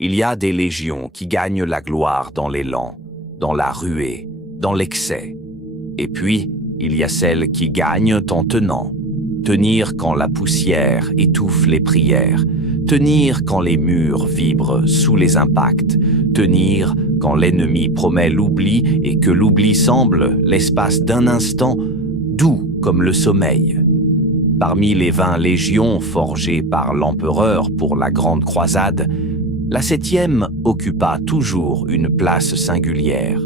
Il y a des légions qui gagnent la gloire dans l'élan, dans la ruée, dans l'excès. Et puis, il y a celles qui gagnent en tenant. Tenir quand la poussière étouffe les prières. Tenir quand les murs vibrent sous les impacts. Tenir quand l'ennemi promet l'oubli et que l'oubli semble, l'espace d'un instant, doux comme le sommeil. Parmi les 20 légions forgées par l'empereur pour la grande croisade, la 7e occupa toujours une place singulière.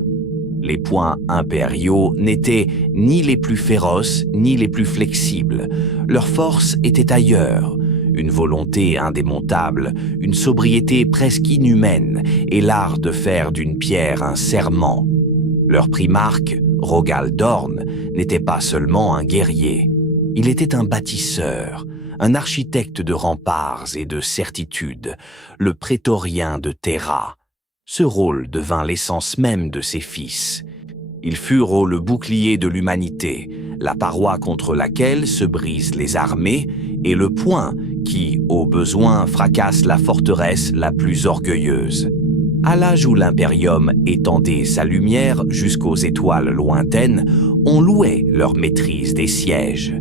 Les points impériaux n'étaient ni les plus féroces ni les plus flexibles. Leur force était ailleurs, une volonté indémontable, une sobriété presque inhumaine et l'art de faire d'une pierre un serment. Leur primarque, Rogal Dorn, n'était pas seulement un guerrier. Il était un bâtisseur, un architecte de remparts et de certitudes, le prétorien de Terra. Ce rôle devint l'essence même de ses fils. Ils furent le bouclier de l'humanité, la paroi contre laquelle se brisent les armées et le point qui, au besoin, fracasse la forteresse la plus orgueilleuse. À l'âge où l'impérium étendait sa lumière jusqu'aux étoiles lointaines, on louait leur maîtrise des sièges.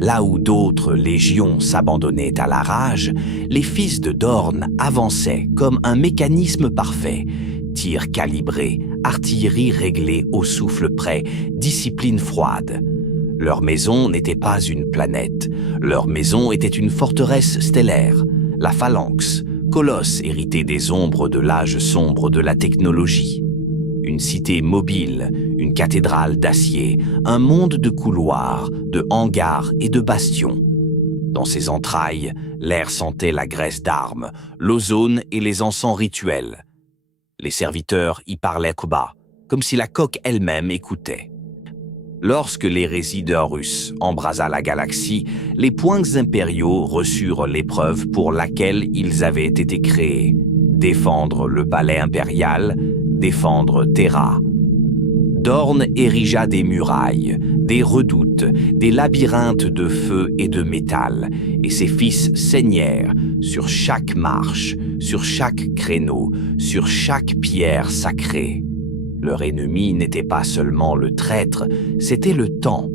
Là où d'autres légions s'abandonnaient à la rage, les fils de Dorn avançaient comme un mécanisme parfait. Tirs calibrés, artillerie réglée au souffle près, discipline froide. Leur maison n'était pas une planète. Leur maison était une forteresse stellaire, la Phalanx, colosse hérité des ombres de l'âge sombre de la technologie. Une cité mobile, une cathédrale d'acier, un monde de couloirs, de hangars et de bastions. Dans ses entrailles, l'air sentait la graisse d'armes, l'ozone et les encens rituels. Les serviteurs y parlaient bas, comme si la coque elle-même écoutait. Lorsque l'hérésie d'Horus embrasa la galaxie, les points impériaux reçurent l'épreuve pour laquelle ils avaient été créés. Défendre le palais impérial, défendre Terra. Dorn érigea des murailles, des redoutes, des labyrinthes de feu et de métal, et ses fils saignèrent sur chaque marche, sur chaque créneau, sur chaque pierre sacrée. Leur ennemi n'était pas seulement le traître, c'était le temps.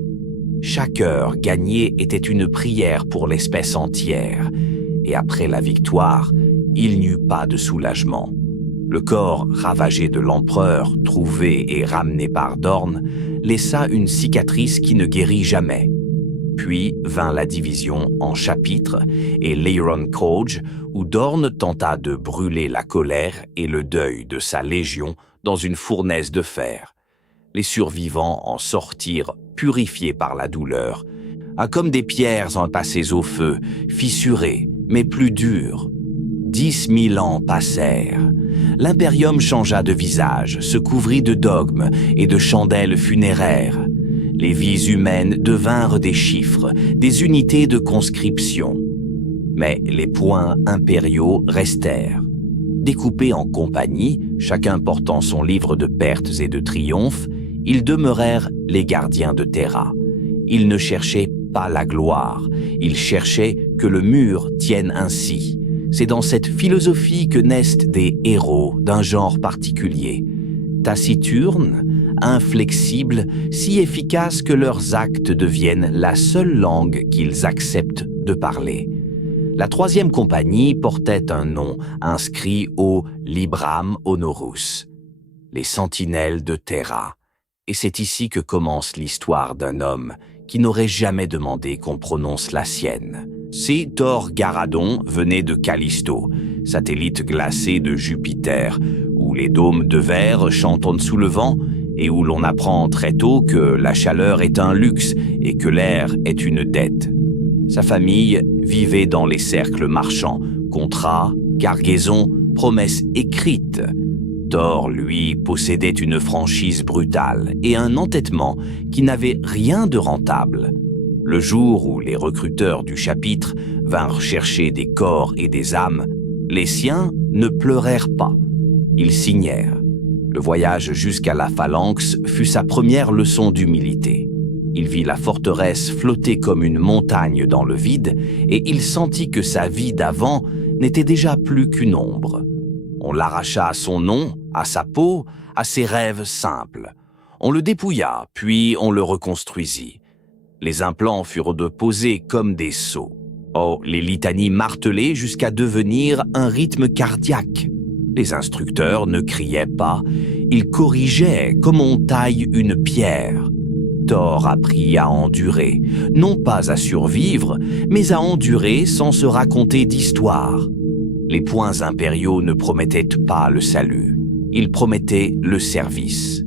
Chaque heure gagnée était une prière pour l'espèce entière, et après la victoire, il n'y eut pas de soulagement. Le corps ravagé de l'empereur, trouvé et ramené par Dorn, laissa une cicatrice qui ne guérit jamais. Puis vint la division en chapitres et l'Eiron Coge, où Dorn tenta de brûler la colère et le deuil de sa légion dans une fournaise de fer. Les survivants en sortirent purifiés par la douleur, comme des pierres entassées au feu, fissurées, mais plus dures. 10 000 ans passèrent. L'impérium changea de visage, se couvrit de dogmes et de chandelles funéraires. Les vies humaines devinrent des chiffres, des unités de conscription. Mais les points impériaux restèrent. Découpés en compagnies, chacun portant son livre de pertes et de triomphes, ils demeurèrent les gardiens de Terra. Ils ne cherchaient pas la gloire, ils cherchaient que le mur tienne ainsi. C'est dans cette philosophie que naissent des héros d'un genre particulier. Taciturnes, inflexibles, si efficaces que leurs actes deviennent la seule langue qu'ils acceptent de parler. La 3e compagnie portait un nom inscrit au Libram Honorus, les sentinelles de Terra. Et c'est ici que commence l'histoire d'un homme qui n'aurait jamais demandé qu'on prononce la sienne. Si Thor Garadon venait de Callisto, satellite glacé de Jupiter, où les dômes de verre chantonnent sous le vent et où l'on apprend très tôt que la chaleur est un luxe et que l'air est une dette. Sa famille vivait dans les cercles marchands, contrats, cargaisons, promesses écrites. Thor, lui, possédait une franchise brutale et un entêtement qui n'avait rien de rentable. Le jour où les recruteurs du chapitre vinrent chercher des corps et des âmes, les siens ne pleurèrent pas. Ils signèrent. Le voyage jusqu'à la Phalanx fut sa première leçon d'humilité. Il vit la forteresse flotter comme une montagne dans le vide et il sentit que sa vie d'avant n'était déjà plus qu'une ombre. On l'arracha à son nom, à sa peau, à ses rêves simples. On le dépouilla, puis on le reconstruisit. Les implants furent déposés comme des sceaux. Oh, les litanies martelées jusqu'à devenir un rythme cardiaque. Les instructeurs ne criaient pas, ils corrigeaient comme on taille une pierre. Thor apprit à endurer, non pas à survivre, mais à endurer sans se raconter d'histoire. Les points impériaux ne promettaient pas le salut, ils promettaient le service.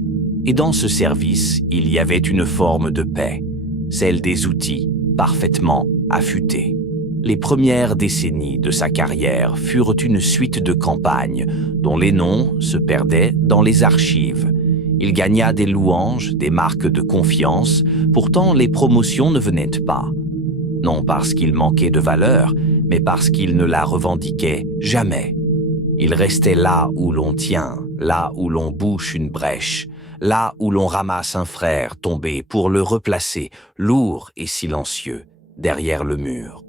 Et dans ce service, il y avait une forme de paix, celle des outils parfaitement affûtés. Les premières décennies de sa carrière furent une suite de campagnes dont les noms se perdaient dans les archives. Il gagna des louanges, des marques de confiance, pourtant les promotions ne venaient pas. Non parce qu'il manquait de valeur, mais parce qu'il ne la revendiquait jamais. Il restait là où l'on tient, là où l'on bouche une brèche, là où l'on ramasse un frère tombé pour le replacer, lourd et silencieux, derrière le mur.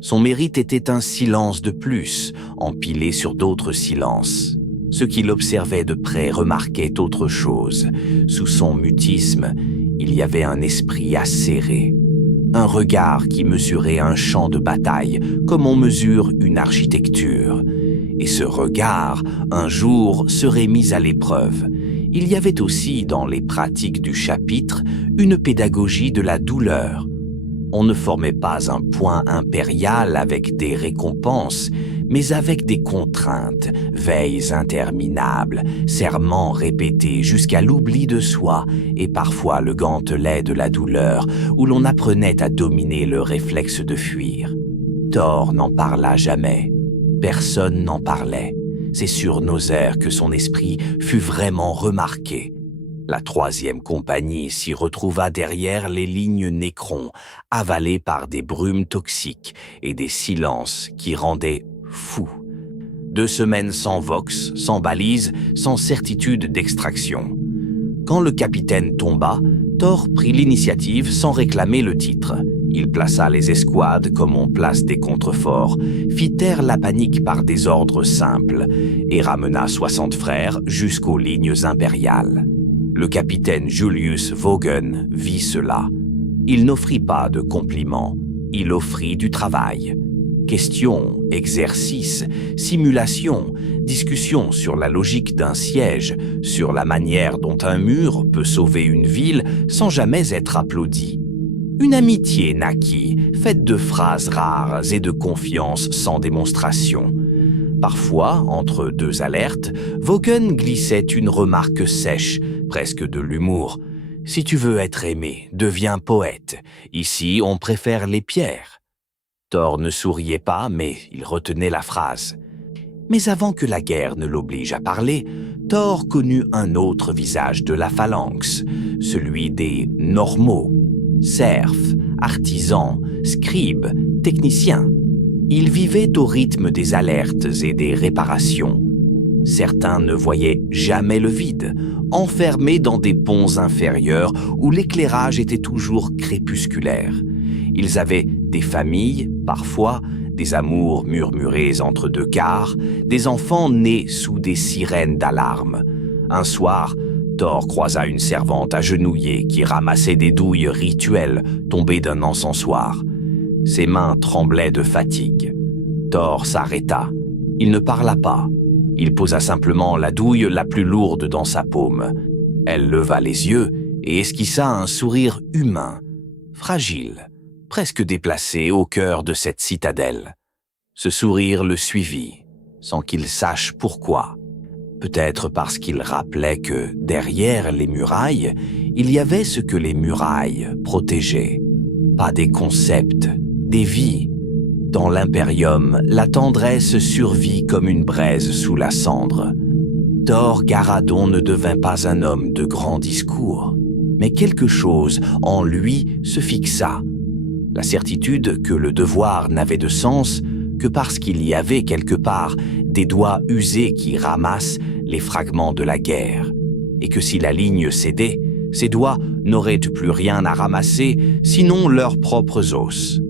Son mérite était un silence de plus, empilé sur d'autres silences. Ceux qui l'observaient de près remarquaient autre chose. Sous son mutisme, il y avait un esprit acéré. Un regard qui mesurait un champ de bataille, comme on mesure une architecture. Et ce regard, un jour, serait mis à l'épreuve. Il y avait aussi, dans les pratiques du chapitre, une pédagogie de la douleur. On ne formait pas un point impérial avec des récompenses, mais avec des contraintes, veilles interminables, serments répétés jusqu'à l'oubli de soi et parfois le gantelet de la douleur où l'on apprenait à dominer le réflexe de fuir. Thor n'en parla jamais. Personne n'en parlait. C'est sur Nausère que son esprit fut vraiment remarqué. La 3e compagnie s'y retrouva derrière les lignes Nécron, avalées par des brumes toxiques et des silences qui rendaient fou. 2 semaines sans vox, sans balise, sans certitude d'extraction. Quand le capitaine tomba, Thor prit l'initiative sans réclamer le titre. Il plaça les escouades comme on place des contreforts, fit taire la panique par des ordres simples et ramena 60 frères jusqu'aux lignes impériales. Le capitaine Julius Vågen vit cela. Il n'offrit pas de compliments, il offrit du travail. Questions, exercices, simulations, discussions sur la logique d'un siège, sur la manière dont un mur peut sauver une ville sans jamais être applaudi. Une amitié naquit, faite de phrases rares et de confiance sans démonstration. Parfois, entre 2 alertes, Vågen glissait une remarque sèche, presque de l'humour. « Si tu veux être aimé, deviens poète. Ici, on préfère les pierres. » Thor ne souriait pas, mais il retenait la phrase. Mais avant que la guerre ne l'oblige à parler, Thor connut un autre visage de la phalanx, celui des normaux, serfs, artisans, scribes, techniciens. Ils vivaient au rythme des alertes et des réparations. Certains ne voyaient jamais le vide, enfermés dans des ponts inférieurs où l'éclairage était toujours crépusculaire. Ils avaient des familles, parfois, des amours murmurés entre 2 quarts, des enfants nés sous des sirènes d'alarme. Un soir, Thor croisa une servante agenouillée qui ramassait des douilles rituelles tombées d'un encensoir. Ses mains tremblaient de fatigue. Thor s'arrêta. Il ne parla pas. Il posa simplement la douille la plus lourde dans sa paume. Elle leva les yeux et esquissa un sourire humain, fragile, presque déplacé au cœur de cette citadelle. Ce sourire le suivit, sans qu'il sache pourquoi. Peut-être parce qu'il rappelait que, derrière les murailles, il y avait ce que les murailles protégeaient. Pas des concepts, des vies. Dans l'impérium, la tendresse survit comme une braise sous la cendre. Thor Garadon ne devint pas un homme de grands discours, mais quelque chose en lui se fixa. La certitude que le devoir n'avait de sens que parce qu'il y avait quelque part des doigts usés qui ramassent les fragments de la guerre, et que si la ligne cédait, ces doigts n'auraient plus rien à ramasser sinon leurs propres os.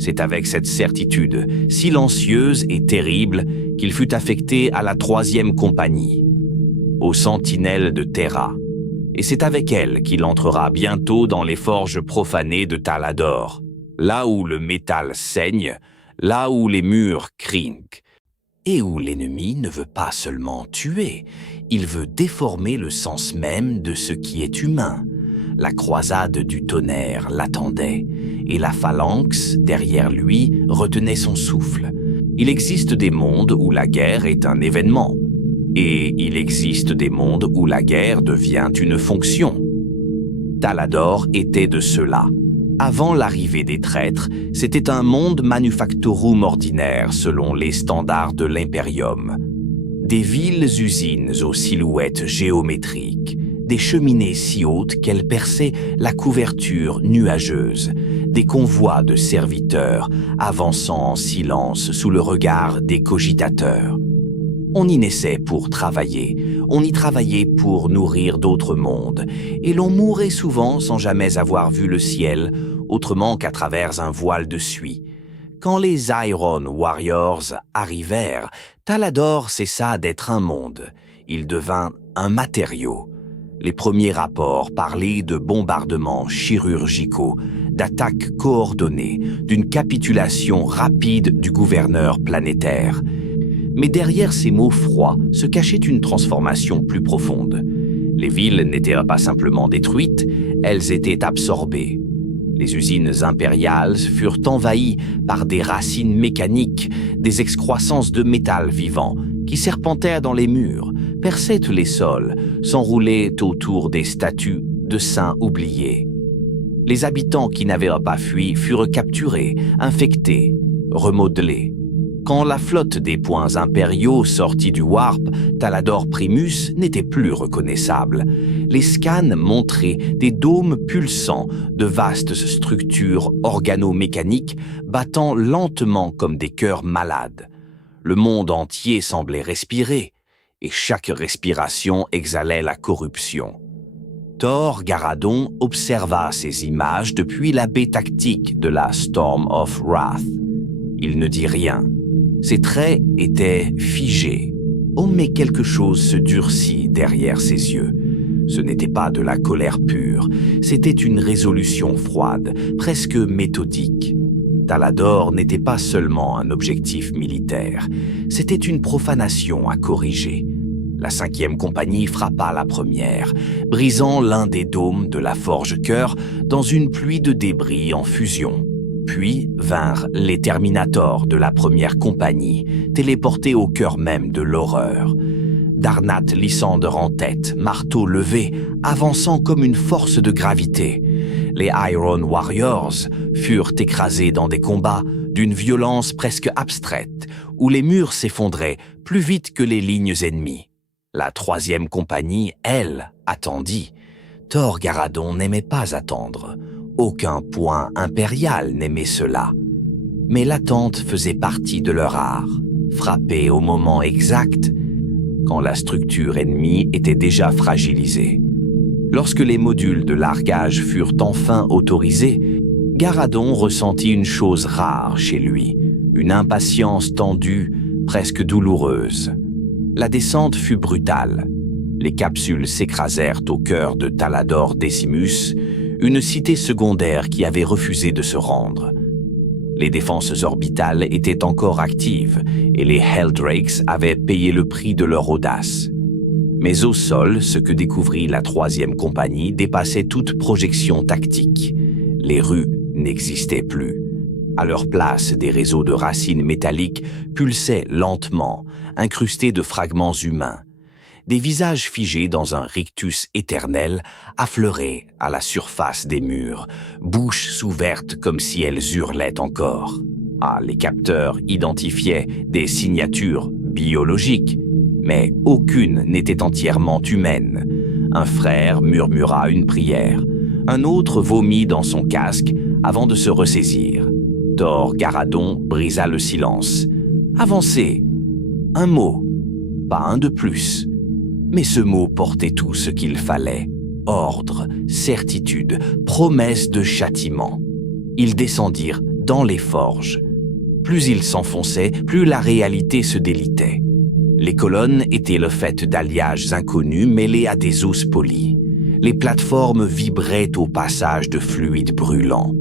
C'est avec cette certitude, silencieuse et terrible, qu'il fut affecté à la 3e compagnie, aux sentinelles de Terra. Et c'est avec elle qu'il entrera bientôt dans les forges profanées de Talador, là où le métal saigne, là où les murs crinquent, et où l'ennemi ne veut pas seulement tuer, il veut déformer le sens même de ce qui est humain. La croisade du tonnerre l'attendait, et la phalanx, derrière lui, retenait son souffle. Il existe des mondes où la guerre est un événement, et il existe des mondes où la guerre devient une fonction. Talador était de ceux-là. Avant l'arrivée des traîtres, c'était un monde manufactorum ordinaire selon les standards de l'Imperium. Des villes usines aux silhouettes géométriques, des cheminées si hautes qu'elles perçaient la couverture nuageuse, des convois de serviteurs avançant en silence sous le regard des cogitateurs. On y naissait pour travailler, on y travaillait pour nourrir d'autres mondes, et l'on mourait souvent sans jamais avoir vu le ciel, autrement qu'à travers un voile de suie. Quand les Iron Warriors arrivèrent, Talador cessa d'être un monde. Il devint un matériau. Les premiers rapports parlaient de bombardements chirurgicaux, d'attaques coordonnées, d'une capitulation rapide du gouverneur planétaire. Mais derrière ces mots froids se cachait une transformation plus profonde. Les villes n'étaient pas simplement détruites, elles étaient absorbées. Les usines impériales furent envahies par des racines mécaniques, des excroissances de métal vivant qui serpentèrent dans les murs, perçaient les sols, s'enroulaient autour des statues de saints oubliés. Les habitants qui n'avaient pas fui furent capturés, infectés, remodelés. Quand la flotte des points impériaux sortit du Warp, Talador Primus n'était plus reconnaissable. Les scans montraient des dômes pulsants, de vastes structures organomécaniques battant lentement comme des cœurs malades. Le monde entier semblait respirer, et chaque respiration exhalait la corruption. Thor Garadon observa ces images depuis la baie tactique de la Storm of Wrath. Il ne dit rien. Ses traits étaient figés. Oh, mais quelque chose se durcit derrière ses yeux. Ce n'était pas de la colère pure, c'était une résolution froide, presque méthodique. Talador n'était pas seulement un objectif militaire, c'était une profanation à corriger. La 5e compagnie frappa la première, brisant l'un des dômes de la forge-cœur dans une pluie de débris en fusion. Puis vinrent les Terminators de la première compagnie, téléportés au cœur même de l'horreur. Darnat Lysander en tête, marteau levé, avançant comme une force de gravité. Les Iron Warriors furent écrasés dans des combats d'une violence presque abstraite, où les murs s'effondraient plus vite que les lignes ennemies. La 3e compagnie, elle, attendit. Thor Garadon n'aimait pas attendre. Aucun point impérial n'aimait cela. Mais l'attente faisait partie de leur art, frapper au moment exact, quand la structure ennemie était déjà fragilisée. Lorsque les modules de largage furent enfin autorisés, Garadon ressentit une chose rare chez lui, une impatience tendue, presque douloureuse. La descente fut brutale. Les capsules s'écrasèrent au cœur de Talador Decimus, une cité secondaire qui avait refusé de se rendre. Les défenses orbitales étaient encore actives et les Helldrakes avaient payé le prix de leur audace. Mais au sol, ce que découvrit la 3e compagnie dépassait toute projection tactique. Les rues n'existaient plus. À leur place, des réseaux de racines métalliques pulsaient lentement, incrustés de fragments humains. Des visages figés dans un rictus éternel affleuraient à la surface des murs, bouches ouvertes comme si elles hurlaient encore. Ah, les capteurs identifiaient des signatures biologiques, mais aucune n'était entièrement humaine. Un frère murmura une prière. Un autre vomit dans son casque avant de se ressaisir. Thor Garadon brisa le silence. Avancez. Un mot, pas un de plus. Mais ce mot portait tout ce qu'il fallait. Ordre, certitude, promesse de châtiment. Ils descendirent dans les forges. Plus il s'enfonçait, plus la réalité se délitait. Les colonnes étaient le fait d'alliages inconnus mêlés à des os polis. Les plateformes vibraient au passage de fluides brûlants.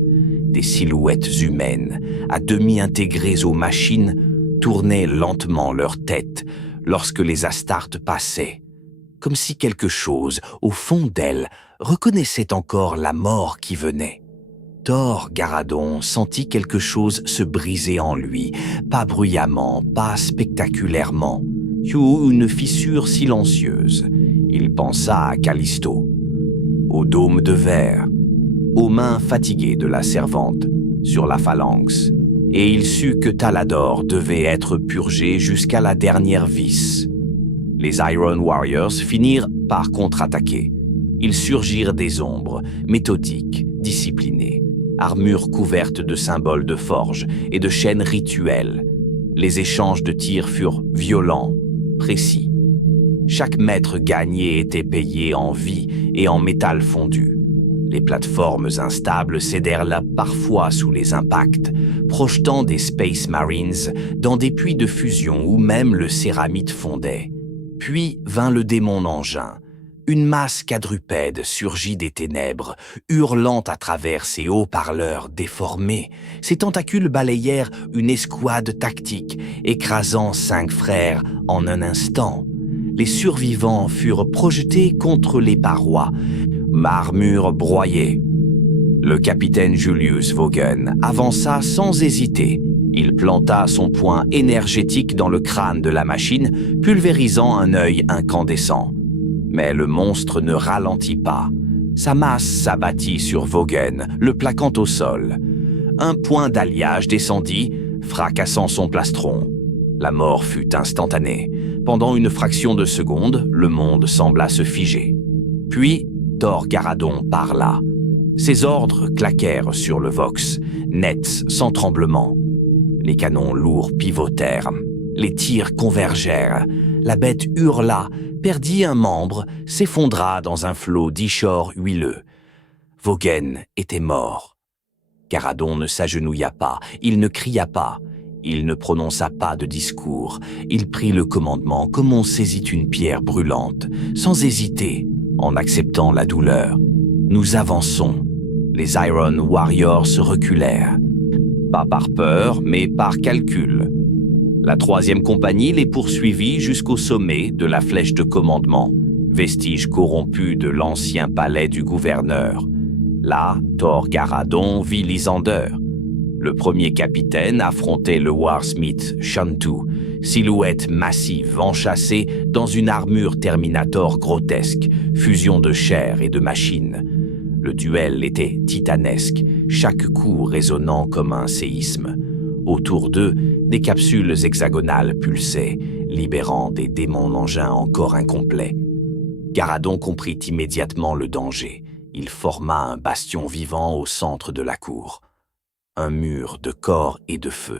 Des silhouettes humaines, à demi intégrées aux machines, tournaient lentement leur tête lorsque les Astartes passaient, comme si quelque chose, au fond d'elles, reconnaissait encore la mort qui venait. Thor Garadon sentit quelque chose se briser en lui, pas bruyamment, pas spectaculairement, ou une fissure silencieuse. Il pensa à Callisto, au dôme de verre, aux mains fatiguées de la servante, sur la phalanx, et il sut que Talador devait être purgé jusqu'à la dernière vis. Les Iron Warriors finirent par contre-attaquer. Ils surgirent des ombres, méthodiques, disciplinés, armures couvertes de symboles de forge et de chaînes rituelles. Les échanges de tirs furent violents, précis. Chaque mètre gagné était payé en vie et en métal fondu. Les plateformes instables cédèrent là parfois sous les impacts, projetant des Space Marines dans des puits de fusion où même le céramite fondait. Puis vint le démon engin. Une masse quadrupède surgit des ténèbres, hurlant à travers ses haut-parleurs déformés. Ses tentacules balayèrent une escouade tactique, écrasant 5 frères en un instant. Les survivants furent projetés contre les parois, armure broyée. Le capitaine Julius Vaughn avança sans hésiter. Il planta son poing énergétique dans le crâne de la machine, pulvérisant un œil incandescent. Mais le monstre ne ralentit pas. Sa masse s'abattit sur Vaughn, le plaquant au sol. Un point d'alliage descendit, fracassant son plastron. La mort fut instantanée. Pendant une fraction de seconde, le monde sembla se figer. Puis, Thor Garadon parla. Ses ordres claquèrent sur le Vox, nets, sans tremblement. Les canons lourds pivotèrent. Les tirs convergèrent. La bête hurla, perdit un membre, s'effondra dans un flot d'ichor huileux. Vaughn était mort. Garadon ne s'agenouilla pas, il ne cria pas, il ne prononça pas de discours. Il prit le commandement comme on saisit une pierre brûlante, sans hésiter, en acceptant la douleur. Nous avançons. Les Iron Warriors se reculèrent. Pas par peur, mais par calcul. La 3e compagnie les poursuivit jusqu'au sommet de la flèche de commandement, vestige corrompu de l'ancien palais du gouverneur. Là, Thor Garadon vit Lysander. Le premier capitaine affrontait le warsmith Shantu, silhouette massive enchâssée dans une armure Terminator grotesque, fusion de chair et de machine. Le duel était titanesque, chaque coup résonnant comme un séisme. Autour d'eux, des capsules hexagonales pulsaient, libérant des démons engins encore incomplets. Garadon comprit immédiatement le danger. Il forma un bastion vivant au centre de la cour. Un mur de corps et de feu.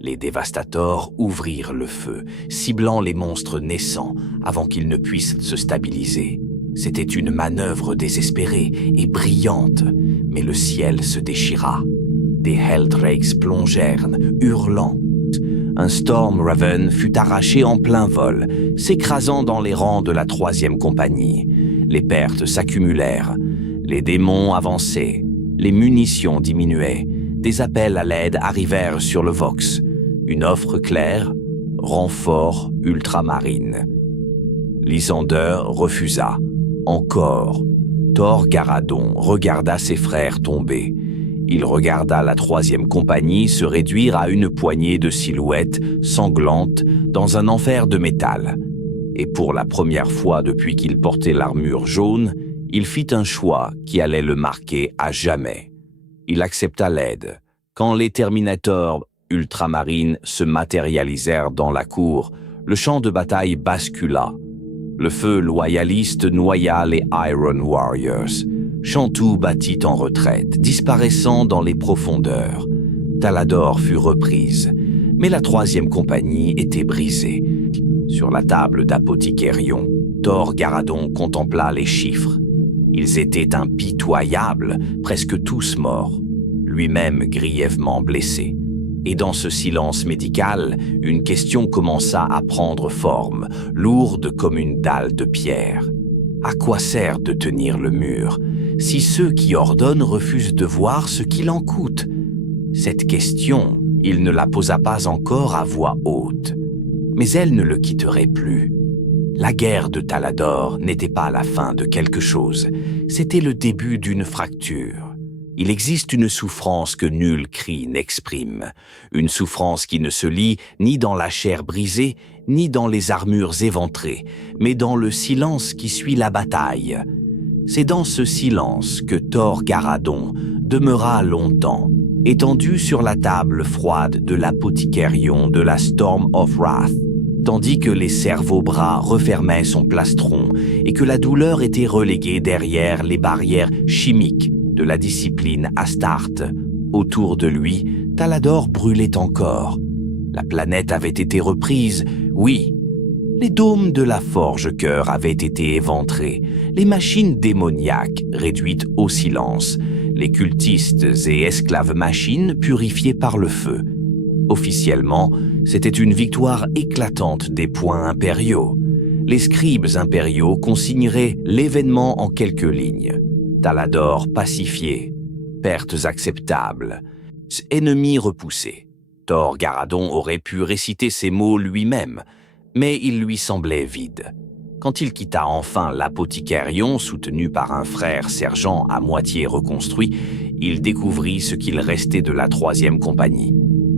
Les dévastateurs ouvrirent le feu, ciblant les monstres naissants avant qu'ils ne puissent se stabiliser. C'était une manœuvre désespérée et brillante, mais le ciel se déchira. Des Helldrakes plongèrent, hurlant. Un Storm Raven fut arraché en plein vol, s'écrasant dans les rangs de la 3e compagnie. Les pertes s'accumulèrent. Les démons avançaient. Les munitions diminuaient. Des appels à l'aide arrivèrent sur le Vox. Une offre claire, renfort ultramarine. Lysander refusa. Encore. Thor Garadon regarda ses frères tomber. Il regarda la 3e compagnie se réduire à une poignée de silhouettes sanglantes dans un enfer de métal. Et pour la première fois depuis qu'il portait l'armure jaune, il fit un choix qui allait le marquer à jamais. Il accepta l'aide. Quand les Terminators ultramarines se matérialisèrent dans la cour, le champ de bataille bascula. Le feu loyaliste noya les Iron Warriors. Shantu battit en retraite, disparaissant dans les profondeurs. Talador fut reprise, mais la 3e compagnie était brisée. Sur la table d'Apothicarion, Thor Garadon contempla les chiffres. Ils étaient impitoyables, presque tous morts. lui-même grièvement blessé. Et dans ce silence médical, une question commença à prendre forme, lourde comme une dalle de pierre. À quoi sert de tenir le mur, si ceux qui ordonnent refusent de voir ce qu'il en coûte? Cette question, il ne la posa pas encore à voix haute, mais elle ne le quitterait plus. La guerre de Talador n'était pas la fin de quelque chose, c'était le début d'une fracture. Il existe une souffrance que nul cri n'exprime, une souffrance qui ne se lit ni dans la chair brisée, ni dans les armures éventrées, mais dans le silence qui suit la bataille. C'est dans ce silence que Thor Garadon demeura longtemps, étendu sur la table froide de l'apothicairion de la Storm of Wrath, tandis que les cerveaux-bras refermaient son plastron et que la douleur était reléguée derrière les barrières chimiques de la discipline Astarte. Autour de lui, Talador brûlait encore. La planète avait été reprise, oui. Les dômes de la forge-cœur avaient été éventrés, les machines démoniaques réduites au silence, les cultistes et esclaves-machines purifiés par le feu. Officiellement, c'était une victoire éclatante des points impériaux. Les scribes impériaux consigneraient l'événement en quelques lignes. Talador pacifié, pertes acceptables, ennemis repoussés. Thor Garadon aurait pu réciter ces mots lui-même, mais il lui semblait vide. Quand il quitta enfin l'apothicairion, soutenu par un frère sergent à moitié reconstruit, il découvrit ce qu'il restait de la 3e compagnie.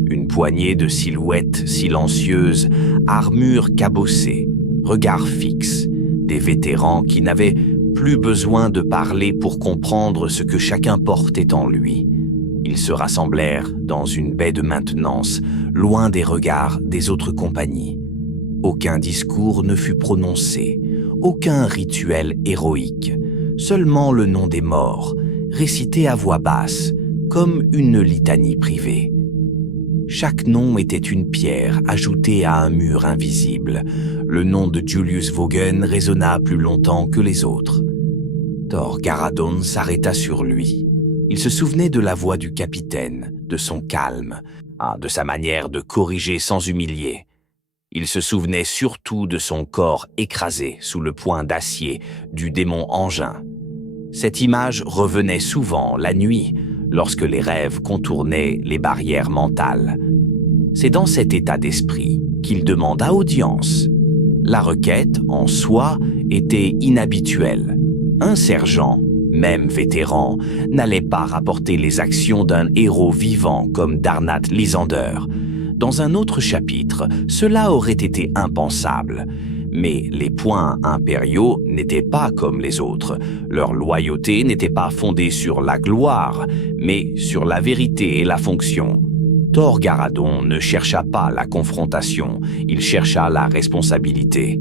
Une poignée de silhouettes silencieuses, armures cabossées, regards fixes, des vétérans qui n'avaient plus besoin de parler pour comprendre ce que chacun portait en lui. Ils se rassemblèrent dans une baie de maintenance, loin des regards des autres compagnies. Aucun discours ne fut prononcé, aucun rituel héroïque, seulement le nom des morts, récité à voix basse, comme une litanie privée. Chaque nom était une pierre ajoutée à un mur invisible. Le nom de Julius Vogen résonna plus longtemps que les autres. Thor Garadon s'arrêta sur lui. Il se souvenait de la voix du capitaine, de son calme, de sa manière de corriger sans humilier. Il se souvenait surtout de son corps écrasé sous le poing d'acier du démon engin. Cette image revenait souvent la nuit, lorsque les rêves contournaient les barrières mentales. C'est dans cet état d'esprit qu'il demanda audience. La requête, en soi, était inhabituelle. Un sergent, même vétéran, n'allait pas rapporter les actions d'un héros vivant comme Darnat Lysander. Dans un autre chapitre, cela aurait été impensable. Mais les points impériaux n'étaient pas comme les autres. Leur loyauté n'était pas fondée sur la gloire, mais sur la vérité et la fonction. Thor Garadon ne chercha pas la confrontation, il chercha la responsabilité.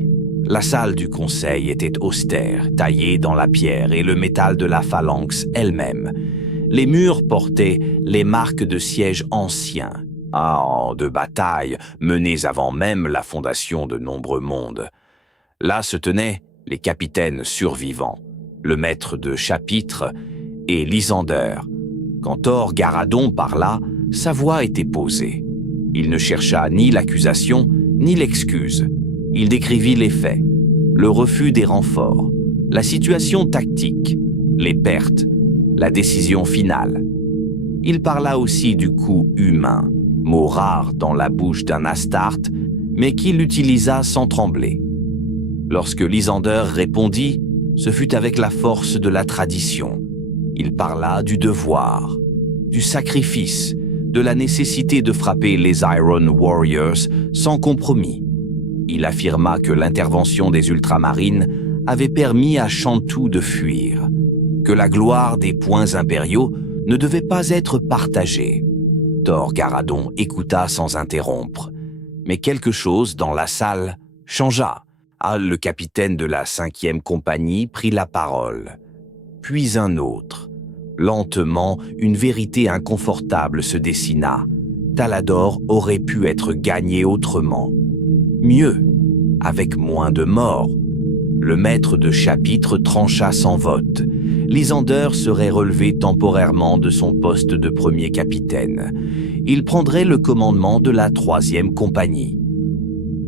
La salle du conseil était austère, taillée dans la pierre et le métal de la phalanx elle-même. Les murs portaient les marques de sièges anciens, de batailles menées avant même la fondation de nombreux mondes. Là se tenaient les capitaines survivants, le maître de chapitre et Lysander. Quand Thor Garadon parla, sa voix était posée. Il ne chercha ni l'accusation, ni l'excuse. Il décrivit les faits, le refus des renforts, la situation tactique, les pertes, la décision finale. Il parla aussi du coût humain, mot rare dans la bouche d'un Astarte, mais qu'il utilisa sans trembler. Lorsque Lysander répondit, ce fut avec la force de la tradition. Il parla du devoir, du sacrifice, de la nécessité de frapper les Iron Warriors sans compromis. Il affirma que l'intervention des Ultramarines avait permis à Chantu de fuir, que la gloire des points impériaux ne devait pas être partagée. Thor Garadon écouta sans interrompre, mais quelque chose dans la salle changea. Le capitaine de la 5e compagnie prit la parole, puis un autre. Lentement, une vérité inconfortable se dessina. Talador aurait pu être gagné autrement. Mieux, avec moins de morts. Le maître de chapitre trancha sans vote. Lysander serait relevé temporairement de son poste de premier capitaine. Il prendrait le commandement de la 3e compagnie.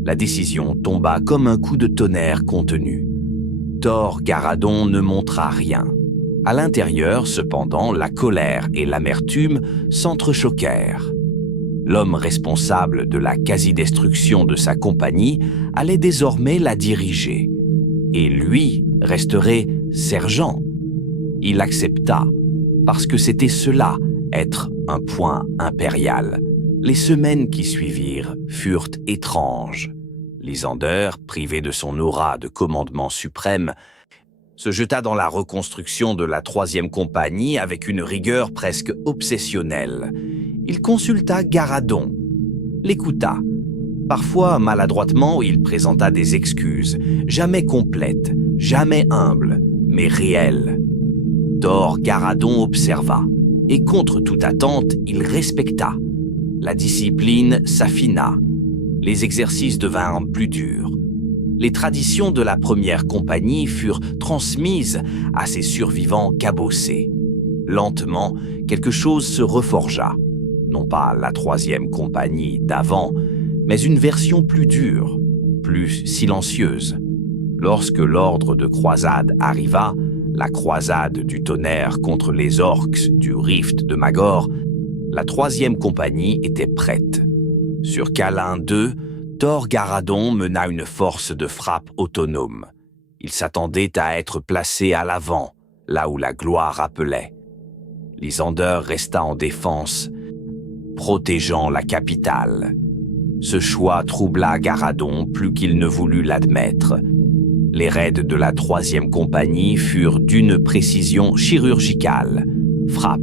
La décision tomba comme un coup de tonnerre contenu. Thor Garadon ne montra rien. À l'intérieur, cependant, la colère et l'amertume s'entrechoquèrent. L'homme responsable de la quasi-destruction de sa compagnie allait désormais la diriger. Et lui resterait sergent. Il accepta, parce que c'était cela, être un point impérial. Les semaines qui suivirent furent étranges. Lysander, privé de son aura de commandement suprême, se jeta dans la reconstruction de la 3e compagnie avec une rigueur presque obsessionnelle. Il consulta Garadon, l'écouta. Parfois, maladroitement, il présenta des excuses, jamais complètes, jamais humbles, mais réelles. Thor Garadon observa, et contre toute attente, il respecta. La discipline s'affina. Les exercices devinrent plus durs. Les traditions de la 1re compagnie furent transmises à ses survivants cabossés. Lentement, quelque chose se reforgea. Non pas la 3e compagnie d'avant, mais une version plus dure, plus silencieuse. Lorsque l'ordre de croisade arriva, la croisade du tonnerre contre les orques du rift de Magor, la 3e compagnie était prête. Sur Kalin II, Thor Garadon mena une force de frappe autonome. Il s'attendait à être placé à l'avant, là où la gloire appelait. Lysander resta en défense, protégeant la capitale. Ce choix troubla Garadon plus qu'il ne voulut l'admettre. Les raids de la 3e compagnie furent d'une précision chirurgicale. Frappe,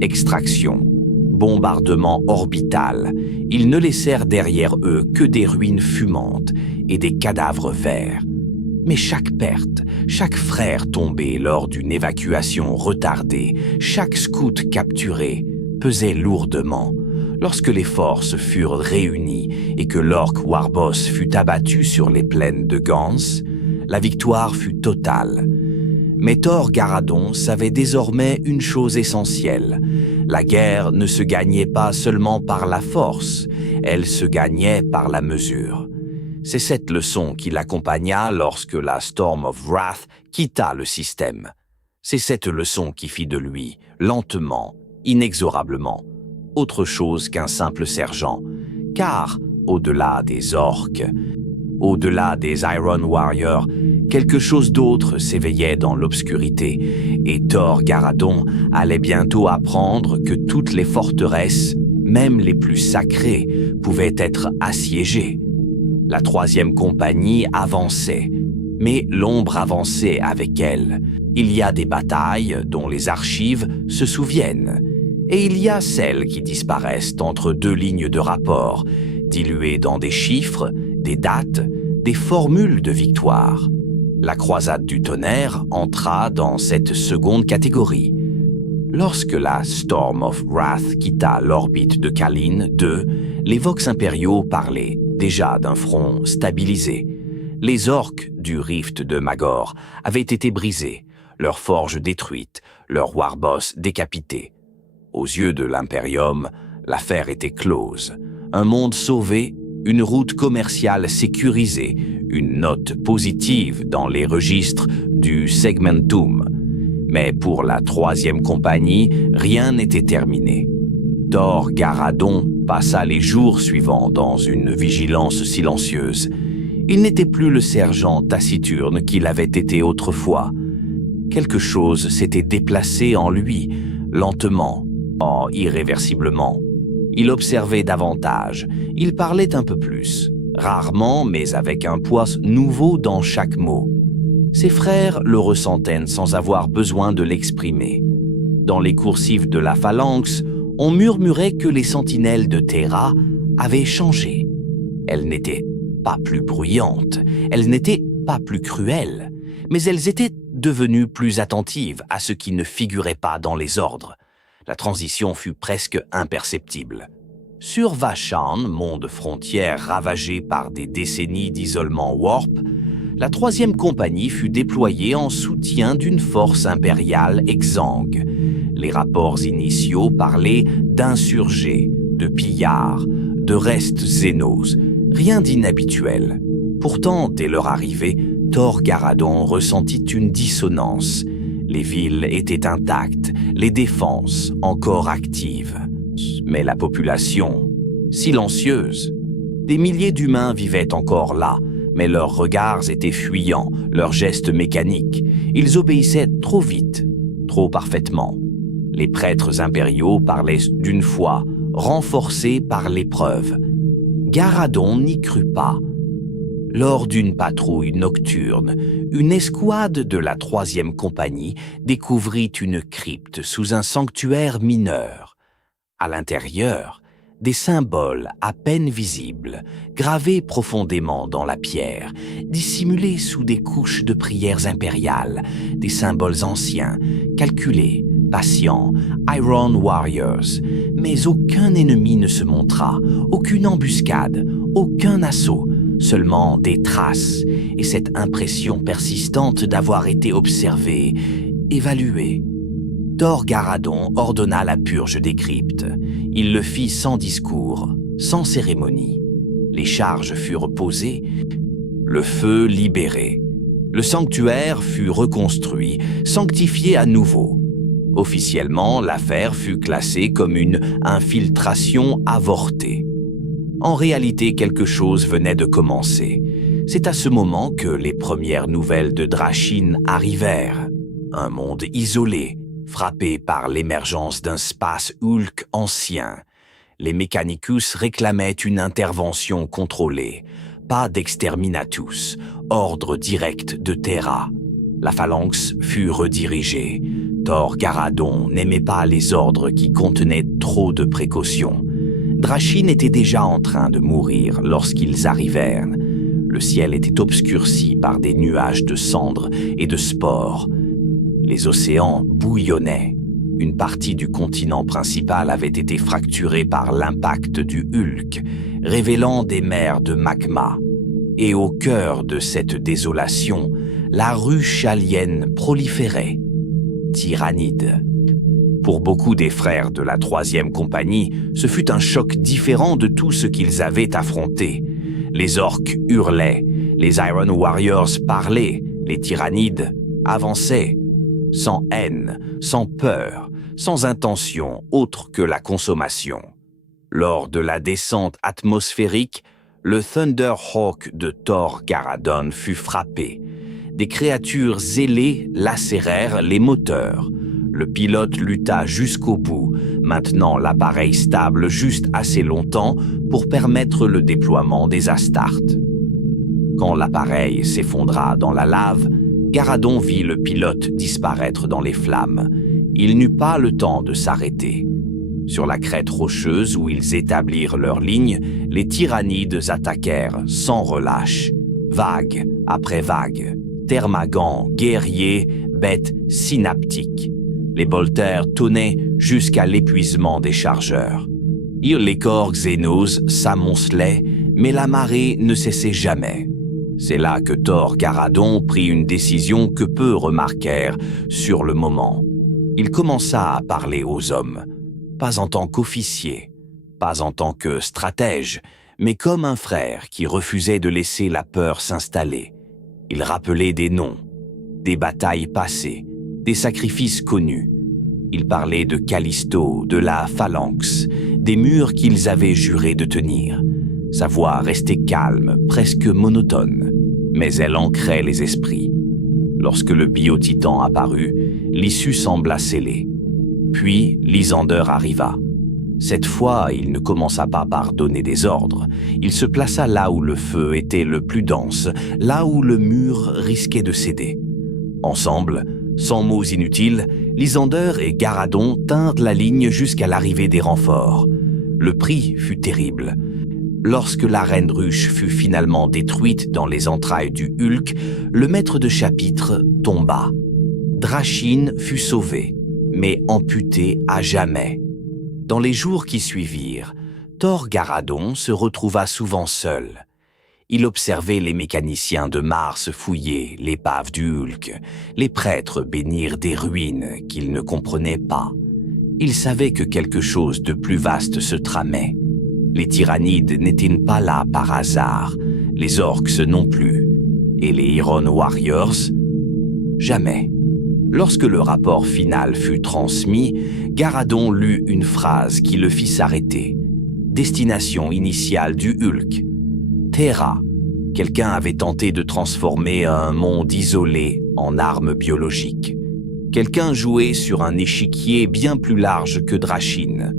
extraction, bombardement orbital. Ils ne laissèrent derrière eux que des ruines fumantes et des cadavres verts. Mais chaque perte, chaque frère tombé lors d'une évacuation retardée, chaque scout capturé, pesait lourdement. Lorsque les forces furent réunies et que l'orc Warboss fut abattu sur les plaines de Gans, la victoire fut totale. Mais Thor Garadon savait désormais une chose essentielle. La guerre ne se gagnait pas seulement par la force, elle se gagnait par la mesure. C'est cette leçon qui l'accompagna lorsque la Storm of Wrath quitta le système. C'est cette leçon qui fit de lui, lentement, inexorablement, autre chose qu'un simple sergent. Car, au-delà des orques, au-delà des Iron Warriors, quelque chose d'autre s'éveillait dans l'obscurité, et Thor Garadon allait bientôt apprendre que toutes les forteresses, même les plus sacrées, pouvaient être assiégées. La 3e compagnie avançait, mais l'ombre avançait avec elle. Il y a des batailles dont les archives se souviennent, et il y a celles qui disparaissent entre 2 lignes de rapport, diluées dans des chiffres, des dates, des formules de victoire. La croisade du tonnerre entra dans cette seconde catégorie. Lorsque la Storm of Wrath quitta l'orbite de Kalin II, les Vox impériaux parlaient déjà d'un front stabilisé. Les orques du rift de Magor avaient été brisés, leurs forges détruites, leurs warboss décapités. Aux yeux de l'Imperium, l'affaire était close. Un monde sauvé, une route commerciale sécurisée, une note positive dans les registres du Segmentum. Mais pour la 3e compagnie, rien n'était terminé. Thor Garadon passa les jours suivants dans une vigilance silencieuse. Il n'était plus le sergent taciturne qu'il avait été autrefois. Quelque chose s'était déplacé en lui, lentement, irréversiblement. Il observait davantage, il parlait un peu plus, rarement mais avec un poids nouveau dans chaque mot. Ses frères le ressentaient sans avoir besoin de l'exprimer. Dans les coursives de la phalanx, on murmurait que les sentinelles de Terra avaient changé. Elles n'étaient pas plus bruyantes, elles n'étaient pas plus cruelles, mais elles étaient devenues plus attentives à ce qui ne figurait pas dans les ordres. La transition fut presque imperceptible. Sur Vashon, monde frontière ravagé par des décennies d'isolement warp, la troisième compagnie fut déployée en soutien d'une force impériale exsangue. Les rapports initiaux parlaient d'insurgés, de pillards, de restes zénos, rien d'inhabituel. Pourtant, dès leur arrivée, Thor Garadon ressentit une dissonance. Les villes étaient intactes, les défenses encore actives. Mais la population, silencieuse. Des milliers d'humains vivaient encore là, mais leurs regards étaient fuyants, leurs gestes mécaniques. Ils obéissaient trop vite, trop parfaitement. Les prêtres impériaux parlaient d'une foi, renforcée par l'épreuve. Garadon n'y crut pas. Lors d'une patrouille nocturne, une escouade de la troisième compagnie découvrit une crypte sous un sanctuaire mineur. À l'intérieur, des symboles à peine visibles, gravés profondément dans la pierre, dissimulés sous des couches de prières impériales, des symboles anciens, calculés, patients, Iron Warriors. Mais aucun ennemi ne se montra, aucune embuscade, aucun assaut, seulement des traces, et cette impression persistante d'avoir été observé, évalué. Thor Garadon ordonna la purge des cryptes. Il le fit sans discours, sans cérémonie. Les charges furent posées, le feu libéré. Le sanctuaire fut reconstruit, sanctifié à nouveau. Officiellement, l'affaire fut classée comme une infiltration avortée. En réalité, quelque chose venait de commencer. C'est à ce moment que les premières nouvelles de Drachin arrivèrent. Un monde isolé, frappé par l'émergence d'un space Hulk ancien. Les Mechanicus réclamaient une intervention contrôlée, pas d'exterminatus, ordre direct de Terra. La phalanx fut redirigée. Thor Garadon n'aimait pas les ordres qui contenaient trop de précautions. Drachin était déjà en train de mourir lorsqu'ils arrivèrent. Le ciel était obscurci par des nuages de cendres et de spores. Les océans bouillonnaient. Une partie du continent principal avait été fracturée par l'impact du Hulk, révélant des mers de magma. Et au cœur de cette désolation, la ruche alienne proliférait. Tyrannide. Pour beaucoup des frères de la troisième compagnie, ce fut un choc différent de tout ce qu'ils avaient affronté. Les orques hurlaient, les Iron Warriors parlaient, les tyrannides avançaient, sans haine, sans peur, sans intention autre que la consommation. Lors de la descente atmosphérique, le Thunderhawk de Thor Garadon fut frappé. Des créatures ailées lacérèrent les moteurs. Le pilote lutta jusqu'au bout, maintenant l'appareil stable juste assez longtemps pour permettre le déploiement des Astartes. Quand l'appareil s'effondra dans la lave, Garadon vit le pilote disparaître dans les flammes. Il n'eut pas le temps de s'arrêter. Sur la crête rocheuse où ils établirent leur ligne, les tyrannides attaquèrent sans relâche, vague après vague, termagants, guerriers, bêtes synaptiques. Les bolters tonnaient jusqu'à l'épuisement des chargeurs. Les corps xénos s'amoncelaient, mais la marée ne cessait jamais. C'est là que Thor Garadon prit une décision que peu remarquèrent sur le moment. Il commença à parler aux hommes, pas en tant qu'officier, pas en tant que stratège, mais comme un frère qui refusait de laisser la peur s'installer. Il rappelait des noms, des batailles passées, des sacrifices connus. Il parlait de Callisto, de la phalanx, des murs qu'ils avaient juré de tenir. Sa voix restait calme, presque monotone, mais elle ancrait les esprits. Lorsque le biotitan apparut, l'issue sembla scellée. Puis Lysander arriva. Cette fois, il ne commença pas par donner des ordres. Il se plaça là où le feu était le plus dense, là où le mur risquait de céder. Ensemble, sans mots inutiles, Lysander et Garadon tinrent la ligne jusqu'à l'arrivée des renforts. Le prix fut terrible. Lorsque la reine ruche fut finalement détruite dans les entrailles du Hulk, le maître de chapitre tomba. Drachin fut sauvé, mais amputé à jamais. Dans les jours qui suivirent, Thor Garadon se retrouva souvent seul. Il observait les mécaniciens de Mars fouiller l'épave du Hulk, les prêtres bénir des ruines qu'il ne comprenait pas. Il savait que quelque chose de plus vaste se tramait. Les tyrannides n'étaient pas là par hasard, les orques non plus, et les Iron Warriors, jamais. Lorsque le rapport final fut transmis, Garadon lut une phrase qui le fit s'arrêter. Destination initiale du Hulk. Terra. Quelqu'un avait tenté de transformer un monde isolé en arme biologique. Quelqu'un jouait sur un échiquier bien plus large que Drachin.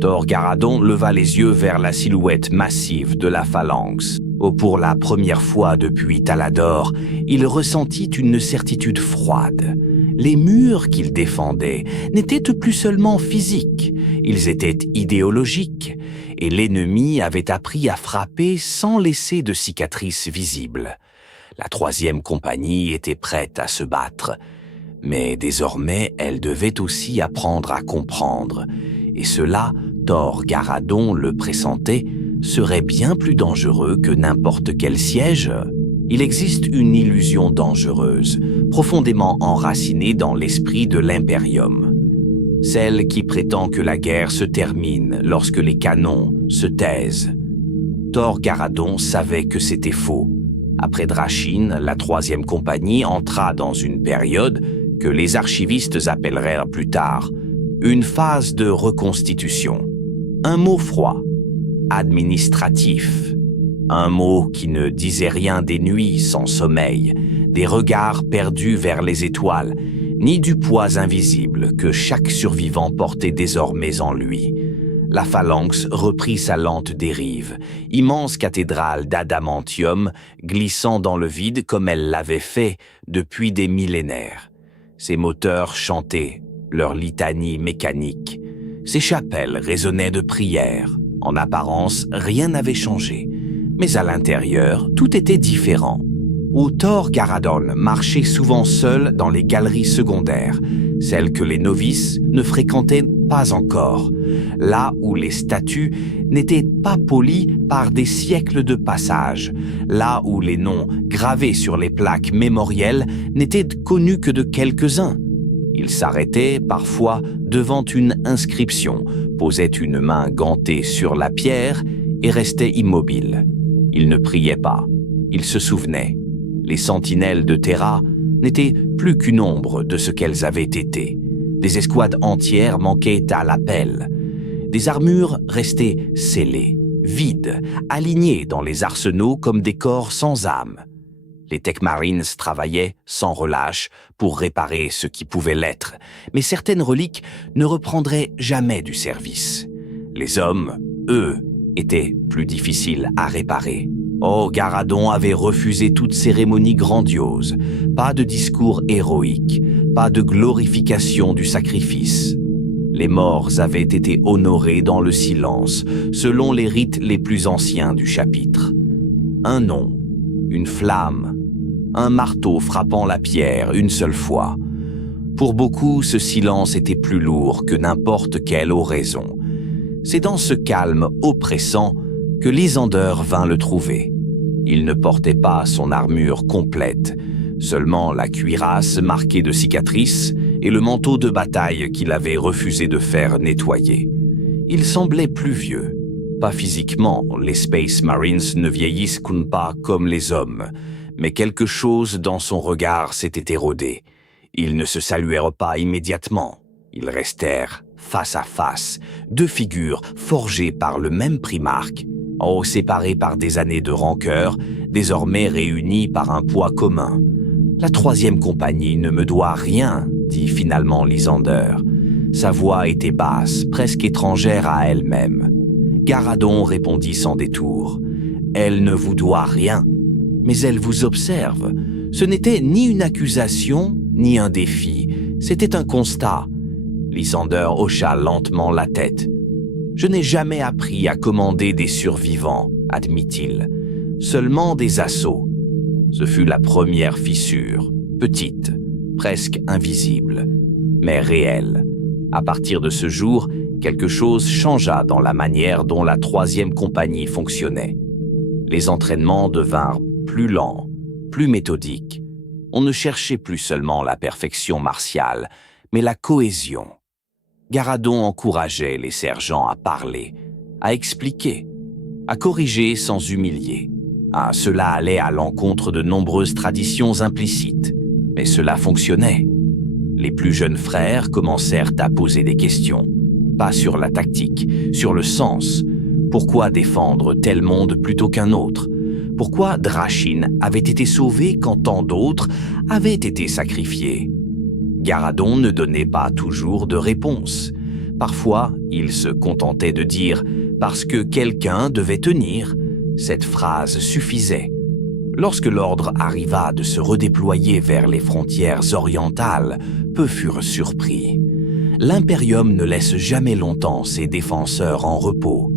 Thor Garadon leva les yeux vers la silhouette massive de la phalanx. Pour la première fois depuis Talador, il ressentit une certitude froide. Les murs qu'il défendait n'étaient plus seulement physiques, ils étaient idéologiques, et l'ennemi avait appris à frapper sans laisser de cicatrices visibles. La troisième compagnie était prête à se battre, mais désormais elle devait aussi apprendre à comprendre, et cela, Thor Garadon le pressentait, serait bien plus dangereux que n'importe quel siège. Il existe une illusion dangereuse, profondément enracinée dans l'esprit de l'Imperium. Celle qui prétend que la guerre se termine lorsque les canons se taisent. Thor Garadon savait que c'était faux. Après Drachin, la troisième compagnie entra dans une période que les archivistes appelleraient plus tard une phase de reconstitution. Un mot froid, administratif. Un mot qui ne disait rien des nuits sans sommeil, des regards perdus vers les étoiles, ni du poids invisible que chaque survivant portait désormais en lui. La phalanx reprit sa lente dérive, immense cathédrale d'adamantium glissant dans le vide comme elle l'avait fait depuis des millénaires. Ses moteurs chantaient leur litanie mécanique. Ses chapelles résonnaient de prières. En apparence, rien n'avait changé. Mais à l'intérieur, tout était différent. Où Thor Garadon marchait souvent seul dans les galeries secondaires, celles que les novices ne fréquentaient pas encore, là où les statues n'étaient pas polies par des siècles de passage, là où les noms gravés sur les plaques mémorielles n'étaient connus que de quelques-uns. Il s'arrêtait parfois devant une inscription, posait une main gantée sur la pierre et restait immobile. Il ne priait pas, il se souvenait. Les sentinelles de Terra n'étaient plus qu'une ombre de ce qu'elles avaient été. Des escouades entières manquaient à l'appel. Des armures restaient scellées, vides, alignées dans les arsenaux comme des corps sans âme. Les Tech Marines travaillaient sans relâche pour réparer ce qui pouvait l'être, mais certaines reliques ne reprendraient jamais du service. Les hommes, eux, étaient plus difficiles à réparer. Oh, Garadon avait refusé toute cérémonie grandiose, pas de discours héroïque, pas de glorification du sacrifice. Les morts avaient été honorés dans le silence, selon les rites les plus anciens du chapitre. Un nom, une flamme, un marteau frappant la pierre une seule fois. Pour beaucoup, ce silence était plus lourd que n'importe quelle oraison. C'est dans ce calme oppressant que Lysander vint le trouver. Il ne portait pas son armure complète, seulement la cuirasse marquée de cicatrices et le manteau de bataille qu'il avait refusé de faire nettoyer. Il semblait plus vieux. Pas physiquement, les Space Marines ne vieillissent pas comme les hommes, mais quelque chose dans son regard s'était érodé. Ils ne se saluèrent pas immédiatement. Ils restèrent face à face, deux figures forgées par le même primarque, séparées par des années de rancœur, désormais réunies par un poids commun. La troisième compagnie ne me doit rien, dit finalement Lysander. Sa voix était basse, presque étrangère à elle-même. Garadon répondit sans détour. Elle ne vous doit rien, mais elle vous observe. Ce n'était ni une accusation, ni un défi. C'était un constat. Lysander hocha lentement la tête. Je n'ai jamais appris à commander des survivants, admit-il. Seulement des assauts. Ce fut la première fissure, petite, presque invisible, mais réelle. À partir de ce jour, quelque chose changea dans la manière dont la troisième compagnie fonctionnait. Les entraînements devinrent plus lents, plus méthodiques. On ne cherchait plus seulement la perfection martiale, mais la cohésion. Garadon encourageait les sergents à parler, à expliquer, à corriger sans humilier. Cela allait à l'encontre de nombreuses traditions implicites, mais cela fonctionnait. Les plus jeunes frères commencèrent à poser des questions, pas sur la tactique, sur le sens. Pourquoi défendre tel monde plutôt qu'un autre? Pourquoi Drachin avait été sauvé quand tant d'autres avaient été sacrifiés? Garadon ne donnait pas toujours de réponse. Parfois, il se contentait de dire « parce que quelqu'un devait tenir ». Cette phrase suffisait. Lorsque l'ordre arriva de se redéployer vers les frontières orientales, peu furent surpris. L'Imperium ne laisse jamais longtemps ses défenseurs en repos.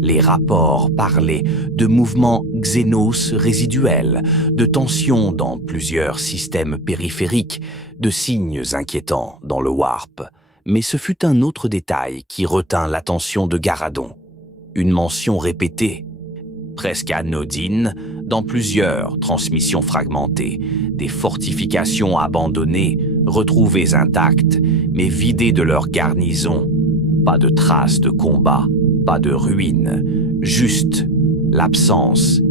Les rapports parlaient de mouvements xénos résiduels, de tensions dans plusieurs systèmes périphériques, de signes inquiétants dans le Warp. Mais ce fut un autre détail qui retint l'attention de Garadon. Une mention répétée, presque anodine, dans plusieurs transmissions fragmentées, des fortifications abandonnées, retrouvées intactes, mais vidées de leur garnison. Pas de traces de combat, pas de ruines, juste l'absence.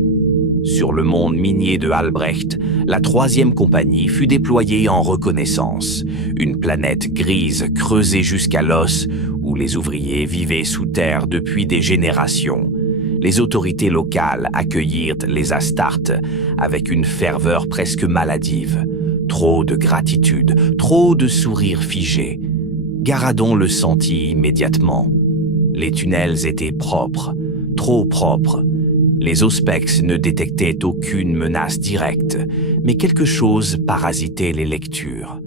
Sur le monde minier de Albrecht, la 3e compagnie fut déployée en reconnaissance, une planète grise creusée jusqu'à l'os où les ouvriers vivaient sous terre depuis des générations. Les autorités locales accueillirent les Astartes avec une ferveur presque maladive. Trop de gratitude, trop de sourires figés. Garadon le sentit immédiatement. Les tunnels étaient propres, trop propres. Les Auspex ne détectaient aucune menace directe, mais quelque chose parasitait les lectures.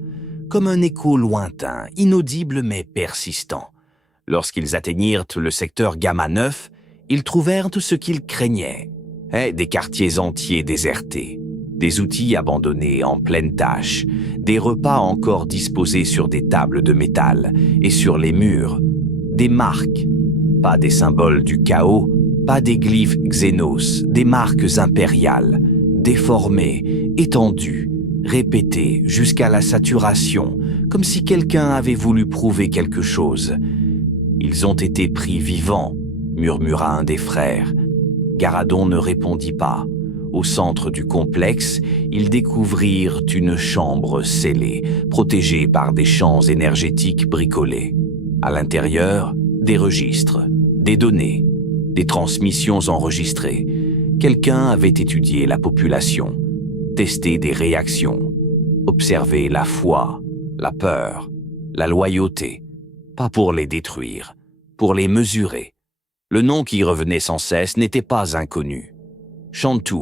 Comme un écho lointain, inaudible mais persistant. Lorsqu'ils atteignirent le secteur Gamma 9, ils trouvèrent ce qu'ils craignaient. Des quartiers entiers désertés, des outils abandonnés en pleine tâche, des repas encore disposés sur des tables de métal et sur les murs, des marques, pas des symboles du chaos, pas des glyphes xénos, des marques impériales, déformées, étendues, répétées jusqu'à la saturation, comme si quelqu'un avait voulu prouver quelque chose. Ils ont été pris vivants, murmura un des frères. Garadon ne répondit pas. Au centre du complexe, ils découvrirent une chambre scellée, protégée par des champs énergétiques bricolés. À l'intérieur, des registres, des données, des transmissions enregistrées. Quelqu'un avait étudié la population, testé des réactions, observé la foi, la peur, la loyauté, pas pour les détruire, pour les mesurer. Le nom qui revenait sans cesse n'était pas inconnu. Chantu,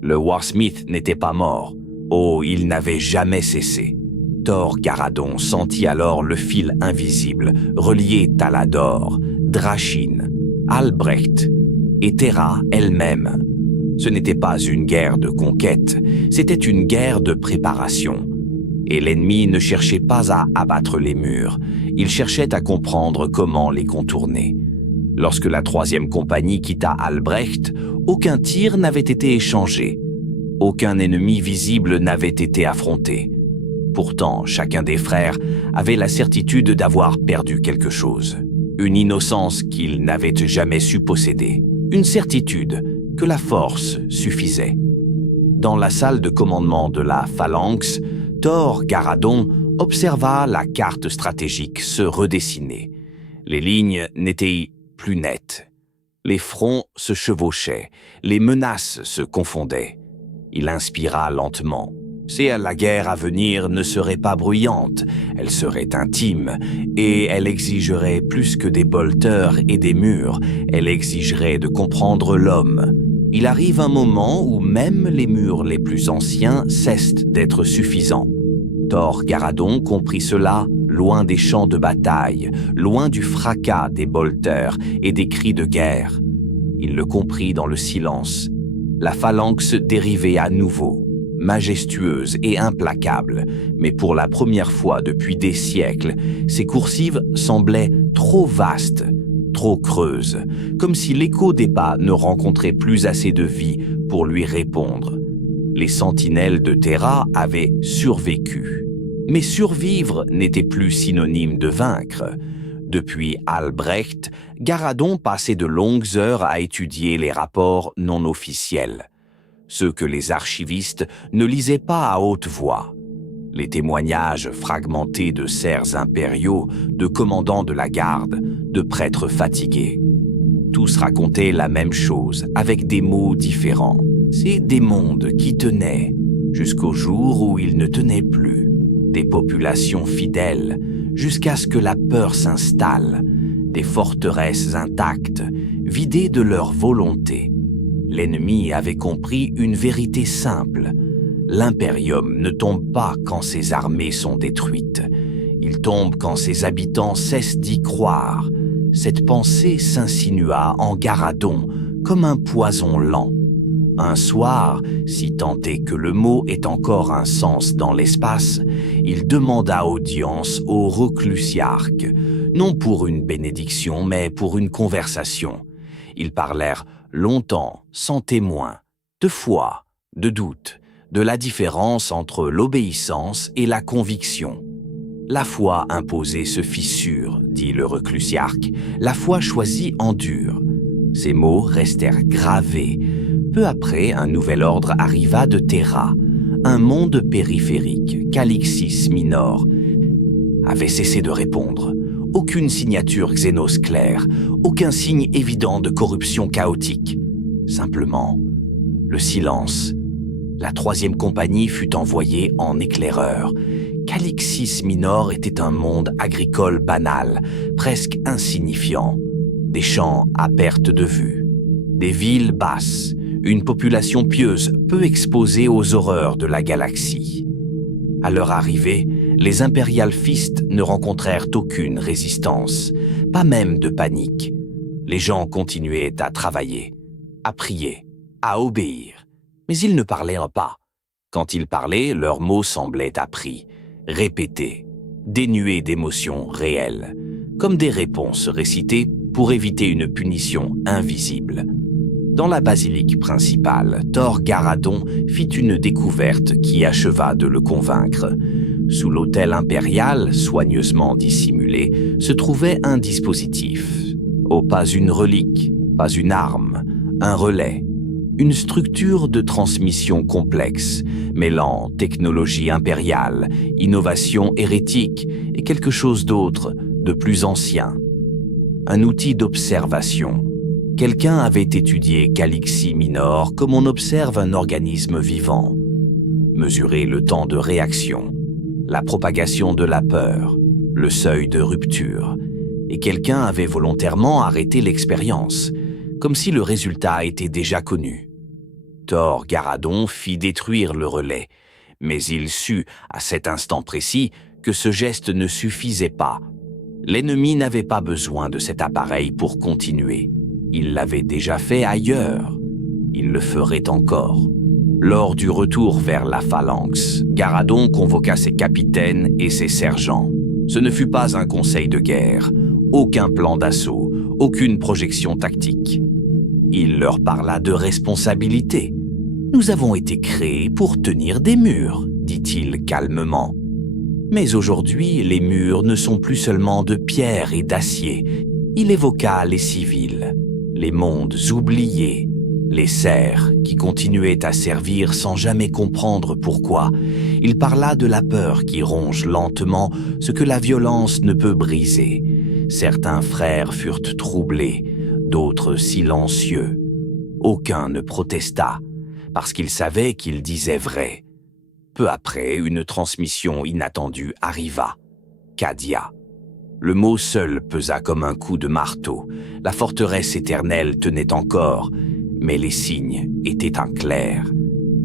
le Warsmith n'était pas mort. Oh, il n'avait jamais cessé. Thor Garadon sentit alors le fil invisible relié Talador, Drachin, Albrecht et Terra elle-même. Ce n'était pas une guerre de conquête, c'était une guerre de préparation. Et l'ennemi ne cherchait pas à abattre les murs, il cherchait à comprendre comment les contourner. Lorsque la 3e compagnie quitta Albrecht, aucun tir n'avait été échangé. Aucun ennemi visible n'avait été affronté. Pourtant, chacun des frères avait la certitude d'avoir perdu quelque chose. Une innocence qu'ils n'avaient jamais su posséder. Une certitude que la force suffisait. Dans la salle de commandement de la phalanx, Thor Garadon observa la carte stratégique se redessiner. Les lignes n'étaient plus nettes. Les fronts se chevauchaient, les menaces se confondaient. Il inspira lentement. La guerre à venir ne serait pas bruyante, elle serait intime, et elle exigerait plus que des bolteurs et des murs, elle exigerait de comprendre l'homme. Il arrive un moment où même les murs les plus anciens cessent d'être suffisants. Thor Garadon comprit cela loin des champs de bataille, loin du fracas des bolteurs et des cris de guerre. Il le comprit dans le silence. La phalanx dérivait à nouveau, majestueuse et implacable, mais pour la première fois depuis des siècles, ses coursives semblaient trop vastes, trop creuse, comme si l'écho des pas ne rencontrait plus assez de vie pour lui répondre. Les sentinelles de Terra avaient survécu. Mais survivre n'était plus synonyme de vaincre. Depuis Albrecht, Garadon passait de longues heures à étudier les rapports non officiels, ceux que les archivistes ne lisaient pas à haute voix. Les témoignages fragmentés de serfs impériaux, de commandants de la garde, de prêtres fatigués. Tous racontaient la même chose, avec des mots différents. C'est des mondes qui tenaient, jusqu'au jour où ils ne tenaient plus. Des populations fidèles, jusqu'à ce que la peur s'installe. Des forteresses intactes, vidées de leur volonté. L'ennemi avait compris une vérité simple. L'Imperium ne tombe pas quand ses armées sont détruites. Il tombe quand ses habitants cessent d'y croire. Cette pensée s'insinua en Garadon comme un poison lent. Un soir, si tant est que le mot ait encore un sens dans l'espace, il demanda audience au reclusiarque, non pour une bénédiction, mais pour une conversation. Ils parlèrent longtemps, sans témoin, de foi, de doute, de la différence entre l'obéissance et la conviction. La foi imposée se fissure, dit le reclusiarque, la foi choisie endure. Ces mots restèrent gravés. Peu après, un nouvel ordre arriva de Terra. Un monde périphérique, Calixis Minor, avait cessé de répondre. Aucune signature Xénos claire, aucun signe évident de corruption chaotique. Simplement, le silence. La 3e compagnie fut envoyée en éclaireur. Calixis Minor était un monde agricole banal, presque insignifiant. Des champs à perte de vue. Des villes basses. Une population pieuse, peu exposée aux horreurs de la galaxie. À leur arrivée, les Imperial Fists ne rencontrèrent aucune résistance, pas même de panique. Les gens continuaient à travailler, à prier, à obéir. Mais ils ne parlaient pas. Quand ils parlaient, leurs mots semblaient appris, répétés, dénués d'émotions réelles, comme des réponses récitées pour éviter une punition invisible. Dans la basilique principale, Thor Garadon fit une découverte qui acheva de le convaincre. Sous l'autel impérial, soigneusement dissimulé, se trouvait un dispositif. Oh, pas une relique, pas une arme, un relais. Une structure de transmission complexe, mêlant technologie impériale, innovation hérétique et quelque chose d'autre, de plus ancien. Un outil d'observation. Quelqu'un avait étudié Calixis Minor comme on observe un organisme vivant. Mesurer le temps de réaction, la propagation de la peur, le seuil de rupture. Et quelqu'un avait volontairement arrêté l'expérience, comme si le résultat était déjà connu. Thor Garadon fit détruire le relais, mais il sut, à cet instant précis, que ce geste ne suffisait pas. L'ennemi n'avait pas besoin de cet appareil pour continuer. Il l'avait déjà fait ailleurs. Il le ferait encore. Lors du retour vers la phalanx, Garadon convoqua ses capitaines et ses sergents. Ce ne fut pas un conseil de guerre, aucun plan d'assaut, aucune projection tactique. Il leur parla de responsabilité. « Nous avons été créés pour tenir des murs », dit-il calmement. Mais aujourd'hui, les murs ne sont plus seulement de pierre et d'acier. Il évoqua les civils, les mondes oubliés, les serfs qui continuaient à servir sans jamais comprendre pourquoi. Il parla de la peur qui ronge lentement ce que la violence ne peut briser. Certains frères furent troublés, d'autres silencieux. Aucun ne protesta, parce qu'il savait qu'il disait vrai. Peu après, une transmission inattendue arriva. Cadia. Le mot seul pesa comme un coup de marteau. La forteresse éternelle tenait encore, mais les signes étaient en clair.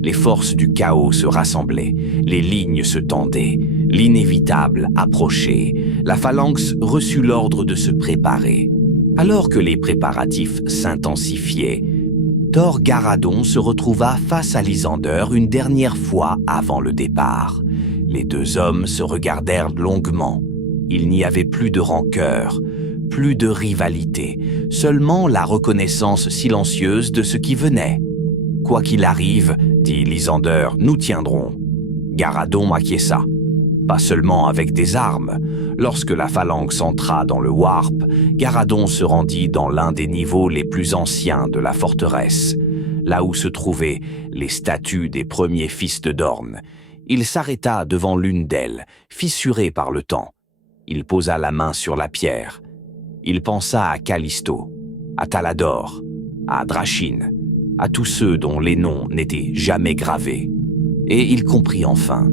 Les forces du chaos se rassemblaient, les lignes se tendaient, l'inévitable approchait. La phalanx reçut l'ordre de se préparer. Alors que les préparatifs s'intensifiaient, Thor Garadon se retrouva face à Lysander une dernière fois avant le départ. Les deux hommes se regardèrent longuement. Il n'y avait plus de rancœur, plus de rivalité, seulement la reconnaissance silencieuse de ce qui venait. « Quoi qu'il arrive, dit Lysander, nous tiendrons. » Garadon acquiesça. Pas seulement avec des armes. Lorsque la phalanx entra dans le Warp, Garadon se rendit dans l'un des niveaux les plus anciens de la forteresse, là où se trouvaient les statues des premiers fils de Dorn. Il s'arrêta devant l'une d'elles, fissurée par le temps. Il posa la main sur la pierre. Il pensa à Callisto, à Talador, à Drachin, à tous ceux dont les noms n'étaient jamais gravés. Et il comprit enfin.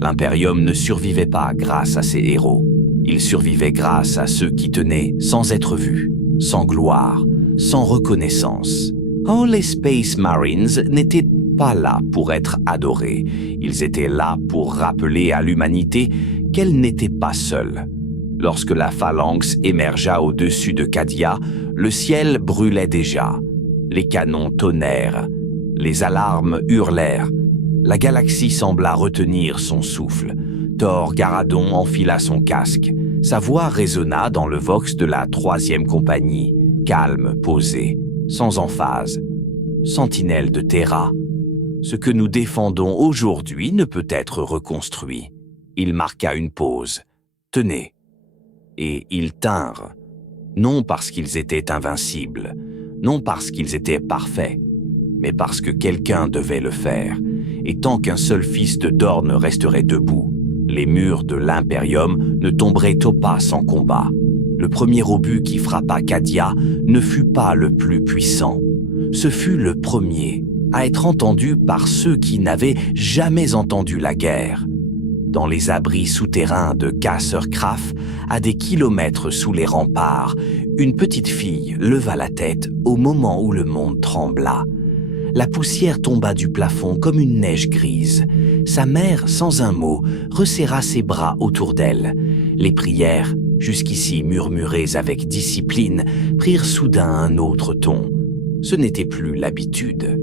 L'Imperium ne survivait pas grâce à ses héros. Il survivait grâce à ceux qui tenaient sans être vus, sans gloire, sans reconnaissance. Oh, les Space Marines n'étaient pas là pour être adorés. Ils étaient là pour rappeler à l'humanité qu'elle n'était pas seule. Lorsque la phalanx émergea au-dessus de Cadia, le ciel brûlait déjà. Les canons tonnèrent. Les alarmes hurlèrent. La galaxie sembla retenir son souffle. Thor Garadon enfila son casque. Sa voix résonna dans le vox de la 3e compagnie, calme, posée, sans emphase. Sentinelle de Terra. Ce que nous défendons aujourd'hui ne peut être reconstruit. Il marqua une pause. Tenez. Et ils tinrent. Non parce qu'ils étaient invincibles, non parce qu'ils étaient parfaits, mais parce que quelqu'un devait le faire. Et tant qu'un seul fils de Dorn resterait debout, les murs de l'Imperium ne tomberaient pas sans combat. Le premier obus qui frappa Cadia ne fut pas le plus puissant. Ce fut le premier à être entendu par ceux qui n'avaient jamais entendu la guerre. Dans les abris souterrains de Kasserkraf, à des kilomètres sous les remparts, une petite fille leva la tête au moment où le monde trembla. La poussière tomba du plafond comme une neige grise. Sa mère, sans un mot, resserra ses bras autour d'elle. Les prières, jusqu'ici murmurées avec discipline, prirent soudain un autre ton. Ce n'était plus l'habitude,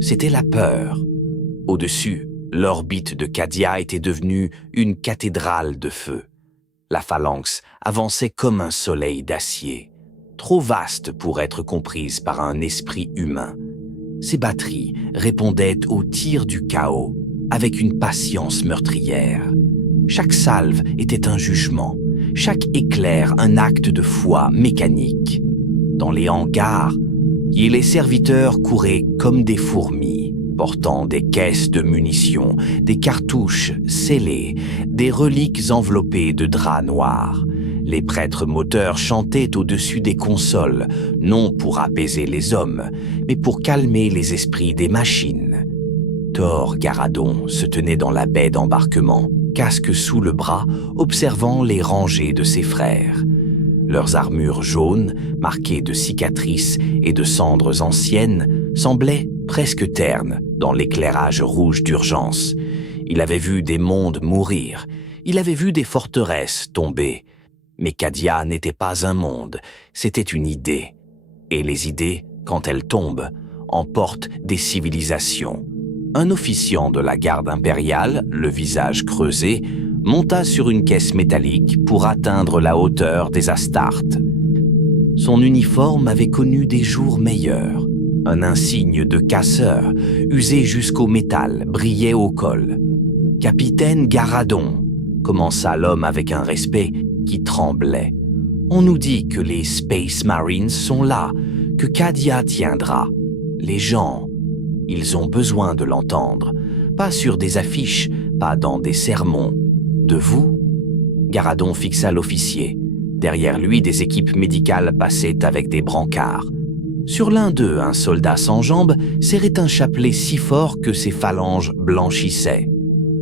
c'était la peur. Au-dessus, l'orbite de Cadia était devenue une cathédrale de feu. La phalanx avançait comme un soleil d'acier, trop vaste pour être comprise par un esprit humain. Ses batteries répondaient aux tirs du chaos avec une patience meurtrière. Chaque salve était un jugement, chaque éclair un acte de foi mécanique. Dans les hangars, les serviteurs couraient comme des fourmis, portant des caisses de munitions, des cartouches scellées, des reliques enveloppées de draps noirs. Les prêtres moteurs chantaient au-dessus des consoles, non pour apaiser les hommes, mais pour calmer les esprits des machines. Thor Garadon se tenait dans la baie d'embarquement, casque sous le bras, observant les rangées de ses frères. Leurs armures jaunes, marquées de cicatrices et de cendres anciennes, semblaient presque ternes dans l'éclairage rouge d'urgence. Il avait vu des mondes mourir, il avait vu des forteresses tomber. Mais Cadia n'était pas un monde, c'était une idée. Et les idées, quand elles tombent, emportent des civilisations. Un officiant de la garde impériale, le visage creusé, monta sur une caisse métallique pour atteindre la hauteur des Astartes. Son uniforme avait connu des jours meilleurs. Un insigne de casseur, usé jusqu'au métal, brillait au col. « Capitaine Garadon », commença l'homme avec un respect qui tremblait. « On nous dit que les Space Marines sont là, que Cadia tiendra. Les gens, ils ont besoin de l'entendre. Pas sur des affiches, pas dans des sermons. De vous ?» Garadon fixa l'officier. Derrière lui, des équipes médicales passaient avec des brancards. Sur l'un d'eux, un soldat sans jambes serrait un chapelet si fort que ses phalanges blanchissaient.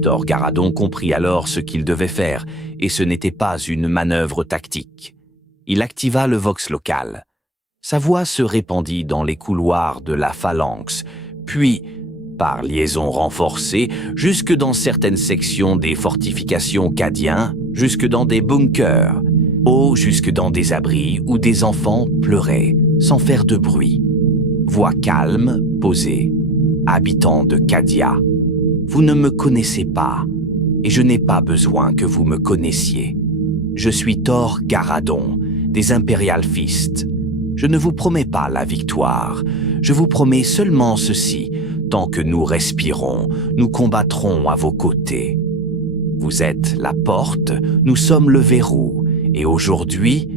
Thor Garadon comprit alors ce qu'il devait faire, et ce n'était pas une manœuvre tactique. Il activa le vox local. Sa voix se répandit dans les couloirs de la phalanx, puis, par liaison renforcée, jusque dans certaines sections des fortifications cadiens, jusque dans des bunkers, jusque dans des abris où des enfants pleuraient, sans faire de bruit. Voix calme, posée. Habitants de Cadia, vous ne me connaissez pas, et je n'ai pas besoin que vous me connaissiez. Je suis Thor Garadon, des Imperial Fists. Je ne vous promets pas la victoire, je vous promets seulement ceci, tant que nous respirons, nous combattrons à vos côtés. Vous êtes la porte, nous sommes le verrou, et aujourd'hui,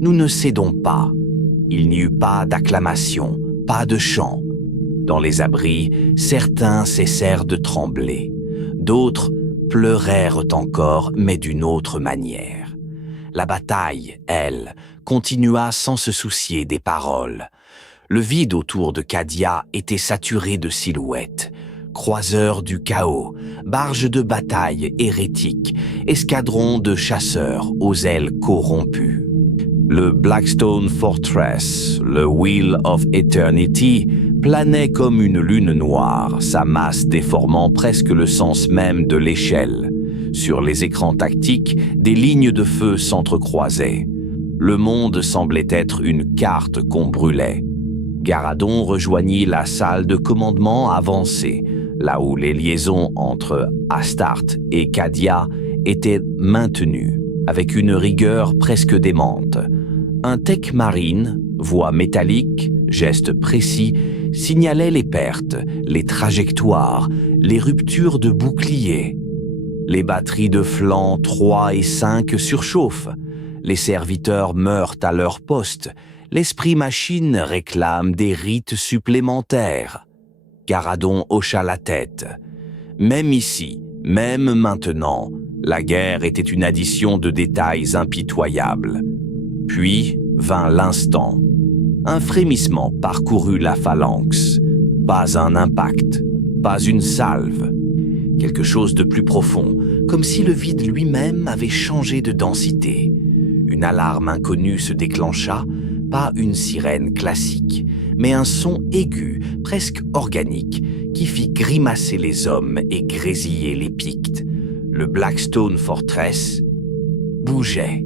nous ne cédons pas. Il n'y eut pas d'acclamation, pas de chant. Dans les abris, certains cessèrent de trembler. D'autres pleurèrent encore, mais d'une autre manière. La bataille, elle, continua sans se soucier des paroles. Le vide autour de Cadia était saturé de silhouettes. Croiseurs du chaos, barges de bataille hérétiques, escadrons de chasseurs aux ailes corrompues. Le Blackstone Fortress, le Wheel of Eternity, planait comme une lune noire, sa masse déformant presque le sens même de l'échelle. Sur les écrans tactiques, des lignes de feu s'entrecroisaient. Le monde semblait être une carte qu'on brûlait. Garadon rejoignit la salle de commandement avancée, là où les liaisons entre Astarte et Cadia étaient maintenues, avec une rigueur presque démente. Un tech marine, voix métallique, geste précis, signalait les pertes, les trajectoires, les ruptures de boucliers. Les batteries de flanc 3 et 5 surchauffent. Les serviteurs meurent à leur poste. L'esprit machine réclame des rites supplémentaires. Garadon hocha la tête. Même ici, même maintenant, la guerre était une addition de détails impitoyables. Puis vint l'instant. Un frémissement parcourut la phalanx. Pas un impact, pas une salve. Quelque chose de plus profond, comme si le vide lui-même avait changé de densité. Une alarme inconnue se déclencha, pas une sirène classique, mais un son aigu, presque organique, qui fit grimacer les hommes et grésiller les Pictes. Le Blackstone Fortress bougeait,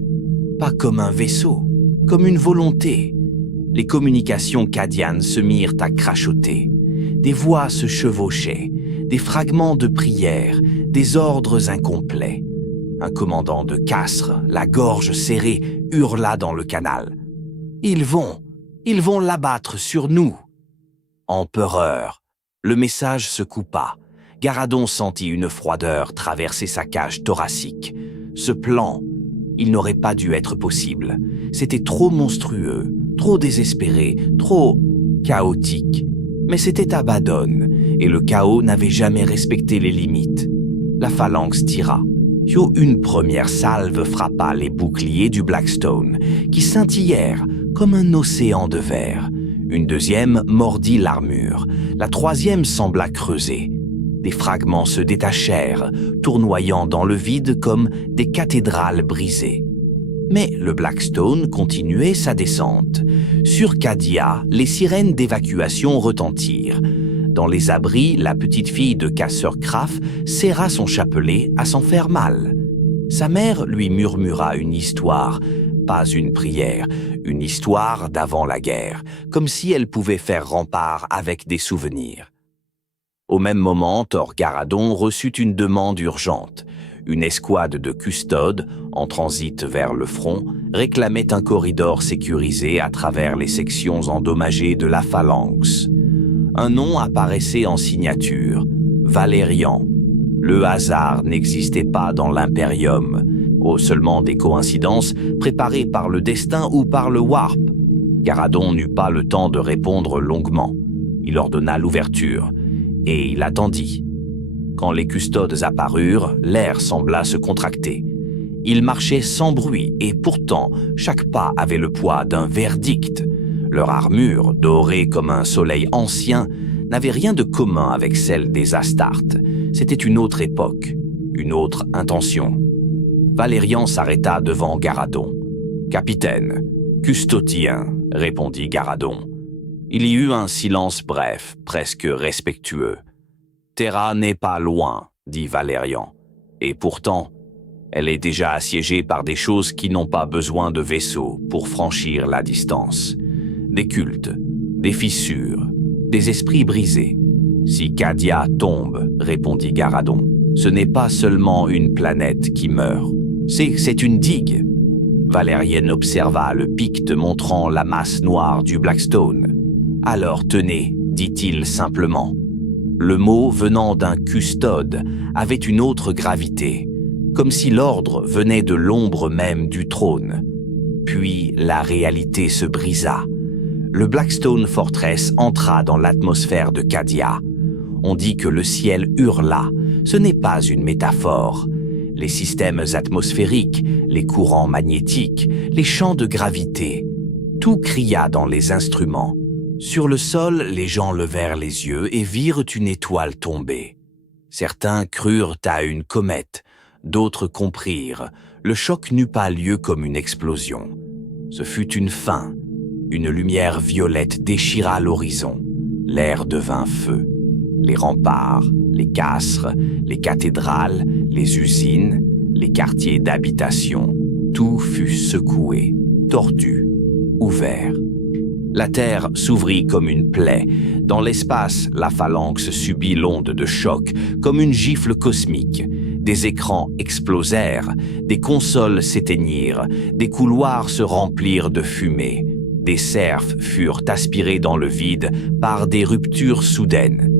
pas comme un vaisseau, comme une volonté. Les communications cadianes se mirent à crachoter. Des voix se chevauchaient, des fragments de prières, des ordres incomplets. Un commandant de Castres, la gorge serrée, hurla dans le canal. « Ils vont l'abattre sur nous !» Empereur, le message se coupa. Garadon sentit une froideur traverser sa cage thoracique. Ce plan, il n'aurait pas dû être possible. C'était trop monstrueux, trop désespéré, trop chaotique. Mais c'était Abaddon, et le chaos n'avait jamais respecté les limites. La phalanx tira. Une première salve frappa les boucliers du Blackstone, qui scintillèrent comme un océan de verre. Une deuxième mordit l'armure. La troisième sembla creuser. Des fragments se détachèrent, tournoyant dans le vide comme des cathédrales brisées. Mais le Blackstone continuait sa descente. Sur Cadia, les sirènes d'évacuation retentirent. Dans les abris, la petite fille de Casseur Craf serra son chapelet à s'en faire mal. Sa mère lui murmura une histoire, pas une prière, une histoire d'avant la guerre, comme si elle pouvait faire rempart avec des souvenirs. Au même moment, Thor Garadon reçut une demande urgente. Une escouade de custodes, en transit vers le front, réclamait un corridor sécurisé à travers les sections endommagées de la phalanx. Un nom apparaissait en signature, Valérian. Le hasard n'existait pas dans l'Imperium, seulement des coïncidences préparées par le destin ou par le warp. Garadon n'eut pas le temps de répondre longuement. Il ordonna l'ouverture, et il attendit. Quand les custodes apparurent, l'air sembla se contracter. Ils marchaient sans bruit, et pourtant, chaque pas avait le poids d'un verdict. Leur armure, dorée comme un soleil ancien, n'avait rien de commun avec celle des Astartes. C'était une autre époque, une autre intention. Valérian s'arrêta devant Garadon. « Capitaine, custodien, » répondit Garadon. Il y eut un silence bref, presque respectueux. « Terra n'est pas loin, » dit Valérian. « Et pourtant, elle est déjà assiégée par des choses qui n'ont pas besoin de vaisseaux pour franchir la distance. Des cultes, des fissures, des esprits brisés. Si Cadia tombe, répondit Garadon, ce n'est pas seulement une planète qui meurt. C'est une digue. Valérienne observa le picte montrant la masse noire du Blackstone. « Alors tenez, dit-il simplement. » Le mot venant d'un custode avait une autre gravité, comme si l'ordre venait de l'ombre même du trône. Puis la réalité se brisa. Le Blackstone Fortress entra dans l'atmosphère de Cadia. On dit que le ciel hurla. Ce n'est pas une métaphore. Les systèmes atmosphériques, les courants magnétiques, les champs de gravité, tout cria dans les instruments. Sur le sol, les gens levèrent les yeux et virent une étoile tomber. Certains crurent à une comète, d'autres comprirent. Le choc n'eut pas lieu comme une explosion. Ce fut une fin. Une lumière violette déchira l'horizon. L'air devint feu. Les remparts, les castres, les cathédrales, les usines, les quartiers d'habitation, tout fut secoué, tordu, ouvert. La terre s'ouvrit comme une plaie. Dans l'espace, la phalanx subit l'onde de choc comme une gifle cosmique. Des écrans explosèrent, des consoles s'éteignirent, des couloirs se remplirent de fumée. Des cerfs furent aspirés dans le vide par des ruptures soudaines.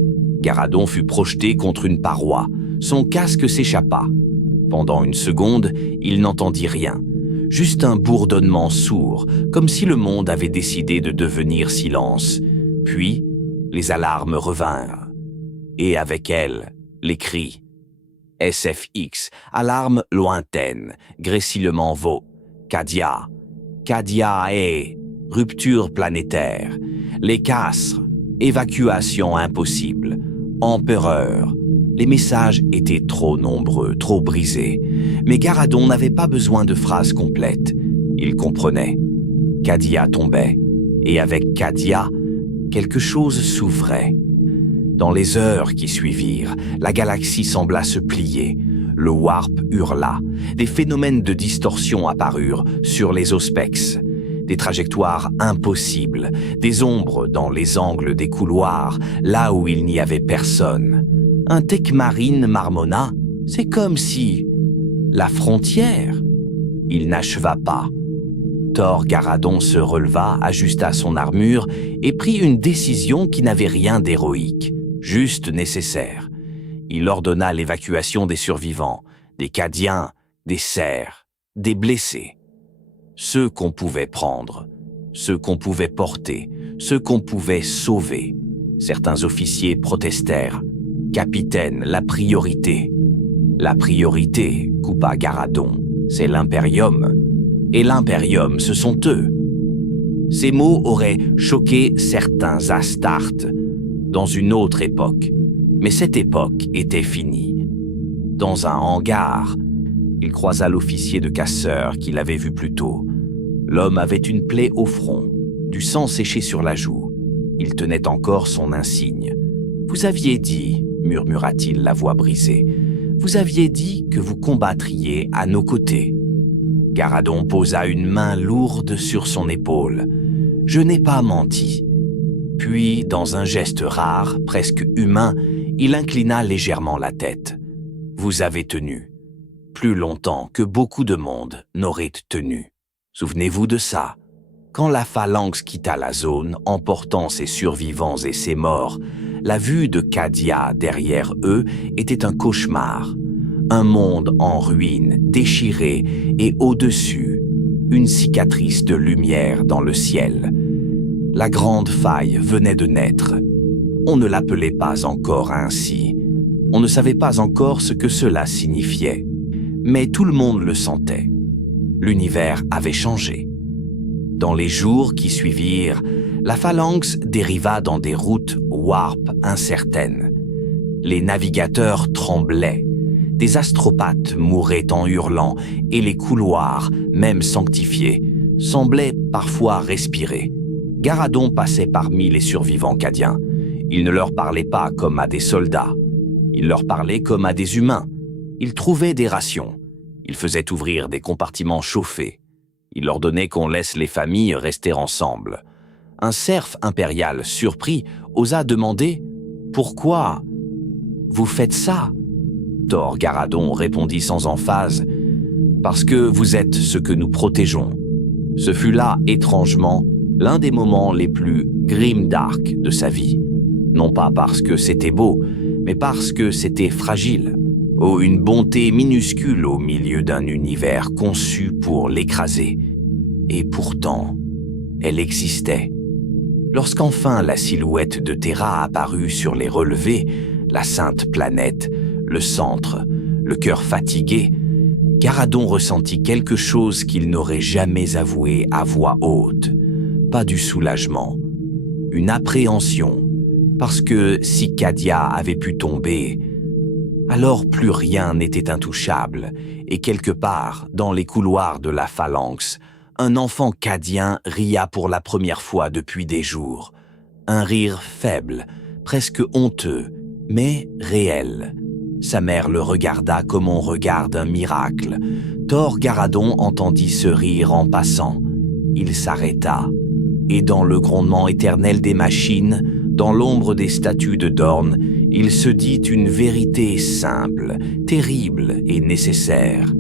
Garadon fut projeté contre une paroi. Son casque s'échappa. Pendant une seconde, il n'entendit rien. Juste un bourdonnement sourd, comme si le monde avait décidé de devenir silence. Puis, les alarmes revinrent. Et avec elles, les cris. SFX, alarme lointaine, grésillement vaut. Cadia. Cadia est. Rupture planétaire. Les castres. Évacuation impossible. Empereur. Les messages étaient trop nombreux, trop brisés. Mais Garadon n'avait pas besoin de phrases complètes. Il comprenait. Cadia tombait. Et avec Cadia, quelque chose s'ouvrait. Dans les heures qui suivirent, la galaxie sembla se plier. Le warp hurla. Des phénomènes de distorsion apparurent sur les auspex. Des trajectoires impossibles, des ombres dans les angles des couloirs, là où il n'y avait personne. Un Tecmarine marmonna, c'est comme si... La frontière. Il n'acheva pas. Thor Garadon se releva, ajusta son armure et prit une décision qui n'avait rien d'héroïque, juste nécessaire. Il ordonna l'évacuation des survivants, des Cadiens, des serfs, des blessés. Ceux qu'on pouvait prendre, ceux qu'on pouvait porter, ceux qu'on pouvait sauver. Certains officiers protestèrent. Capitaine, la priorité. La priorité, coupa Garadon, c'est l'Imperium. Et l'Imperium, ce sont eux. Ces mots auraient choqué certains Astartes dans une autre époque. Mais cette époque était finie. Dans un hangar, il croisa l'officier de casseurs qu'il avait vu plus tôt. L'homme avait une plaie au front, du sang séché sur la joue. Il tenait encore son insigne. « Vous aviez dit, » murmura-t-il la voix brisée, « vous aviez dit que vous combattriez à nos côtés. » Garadon posa une main lourde sur son épaule. « Je n'ai pas menti. » Puis, dans un geste rare, presque humain, il inclina légèrement la tête. « Vous avez tenu. Plus longtemps que beaucoup de monde n'aurait tenu. Souvenez-vous de ça. Quand la phalanx quitta la zone, emportant ses survivants et ses morts, la vue de Cadia derrière eux était un cauchemar. Un monde en ruine, déchiré, et au-dessus, une cicatrice de lumière dans le ciel. La grande faille venait de naître. On ne l'appelait pas encore ainsi. On ne savait pas encore ce que cela signifiait. Mais tout le monde le sentait. L'univers avait changé. Dans les jours qui suivirent, la phalanx dériva dans des routes warp incertaines. Les navigateurs tremblaient. Des astropathes mouraient en hurlant et les couloirs, même sanctifiés, semblaient parfois respirer. Garadon passait parmi les survivants cadiens. Il ne leur parlait pas comme à des soldats. Il leur parlait comme à des humains. Il trouvait des rations. Il faisait ouvrir des compartiments chauffés. Il leur donnait qu'on laisse les familles rester ensemble. Un serf impérial surpris osa demander « Pourquoi vous faites ça ?» Thor Garadon répondit sans emphase « Parce que vous êtes ce que nous protégeons. Ce fut là, étrangement, l'un des moments les plus grim-dark de sa vie. Non pas parce que c'était beau, mais parce que c'était fragile. Oh, une bonté minuscule au milieu d'un univers conçu pour l'écraser. Et pourtant, elle existait. Lorsqu'enfin la silhouette de Terra apparut sur les relevés, la sainte planète, le centre, le cœur fatigué, Garadon ressentit quelque chose qu'il n'aurait jamais avoué à voix haute. Pas du soulagement, une appréhension, parce que si Cadia avait pu tomber, alors plus rien n'était intouchable, et quelque part, dans les couloirs de la phalanx, un enfant cadien ria pour la première fois depuis des jours. Un rire faible, presque honteux, mais réel. Sa mère le regarda comme on regarde un miracle. Thor Garadon entendit ce rire en passant. Il s'arrêta, et dans le grondement éternel des machines, dans l'ombre des statues de Dorn, il se dit une vérité simple, terrible et nécessaire.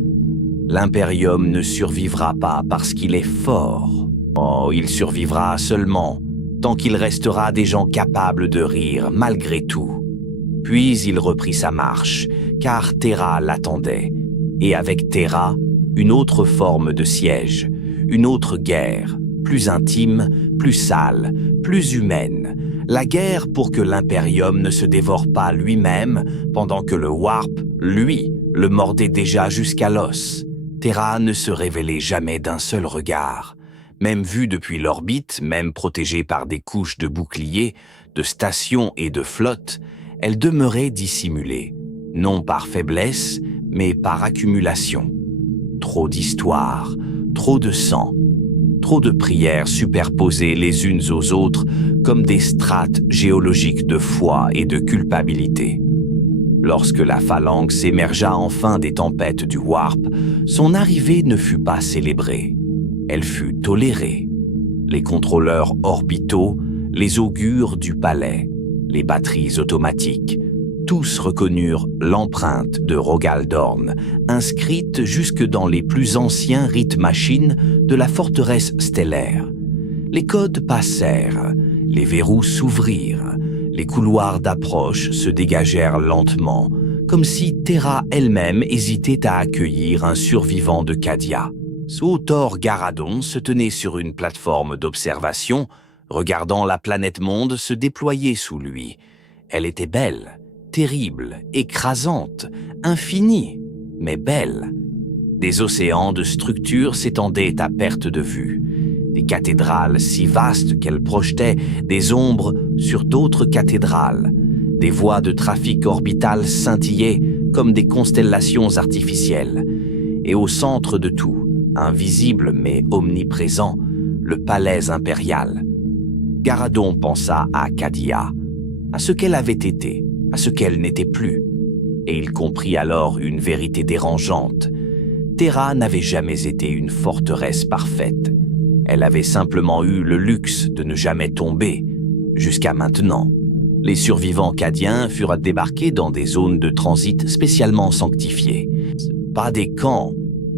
L'Imperium ne survivra pas parce qu'il est fort. Oh, il survivra seulement tant qu'il restera des gens capables de rire malgré tout. Puis il reprit sa marche, car Terra l'attendait. Et avec Terra, une autre forme de siège, une autre guerre, plus intime, plus sale, plus humaine. La guerre pour que l'Imperium ne se dévore pas lui-même, pendant que le Warp, lui, le mordait déjà jusqu'à l'os. Terra ne se révélait jamais d'un seul regard. Même vue depuis l'orbite, même protégée par des couches de boucliers, de stations et de flottes, elle demeurait dissimulée, non par faiblesse, mais par accumulation. Trop d'histoires, trop de sang, trop de prières superposées les unes aux autres comme des strates géologiques de foi et de culpabilité. Lorsque la phalanx émergea enfin des tempêtes du Warp, son arrivée ne fut pas célébrée. Elle fut tolérée. Les contrôleurs orbitaux, les augures du palais, les batteries automatiques, tous reconnurent l'empreinte de Rogal Dorn, inscrite jusque dans les plus anciens rites machines de la forteresse stellaire. Les codes passèrent, les verrous s'ouvrirent, les couloirs d'approche se dégagèrent lentement, comme si Terra elle-même hésitait à accueillir un survivant de Cadia. Thor Garadon se tenait sur une plateforme d'observation, regardant la planète monde se déployer sous lui. Elle était belle, terrible, écrasante, infinie, mais belle. Des océans de structures s'étendaient à perte de vue. Des cathédrales si vastes qu'elles projetaient des ombres sur d'autres cathédrales. Des voies de trafic orbital scintillaient comme des constellations artificielles. Et au centre de tout, invisible mais omniprésent, le palais impérial. Garadon pensa à Cadia, à ce qu'elle avait été, à ce qu'elle n'était plus. Et il comprit alors une vérité dérangeante. Terra n'avait jamais été une forteresse parfaite. Elle avait simplement eu le luxe de ne jamais tomber, jusqu'à maintenant. Les survivants cadiens furent débarqués dans des zones de transit spécialement sanctifiées. Pas des camps,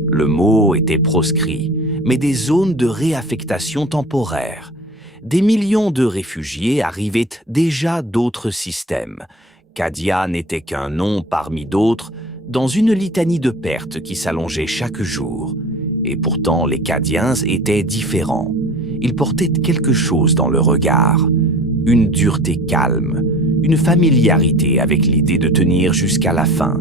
le mot était proscrit, mais des zones de réaffectation temporaire. Des millions de réfugiés arrivaient déjà d'autres systèmes. Cadia n'était qu'un nom parmi d'autres, dans une litanie de pertes qui s'allongeait chaque jour. Et pourtant, les Cadiens étaient différents. Ils portaient quelque chose dans le regard. Une dureté calme, une familiarité avec l'idée de tenir jusqu'à la fin.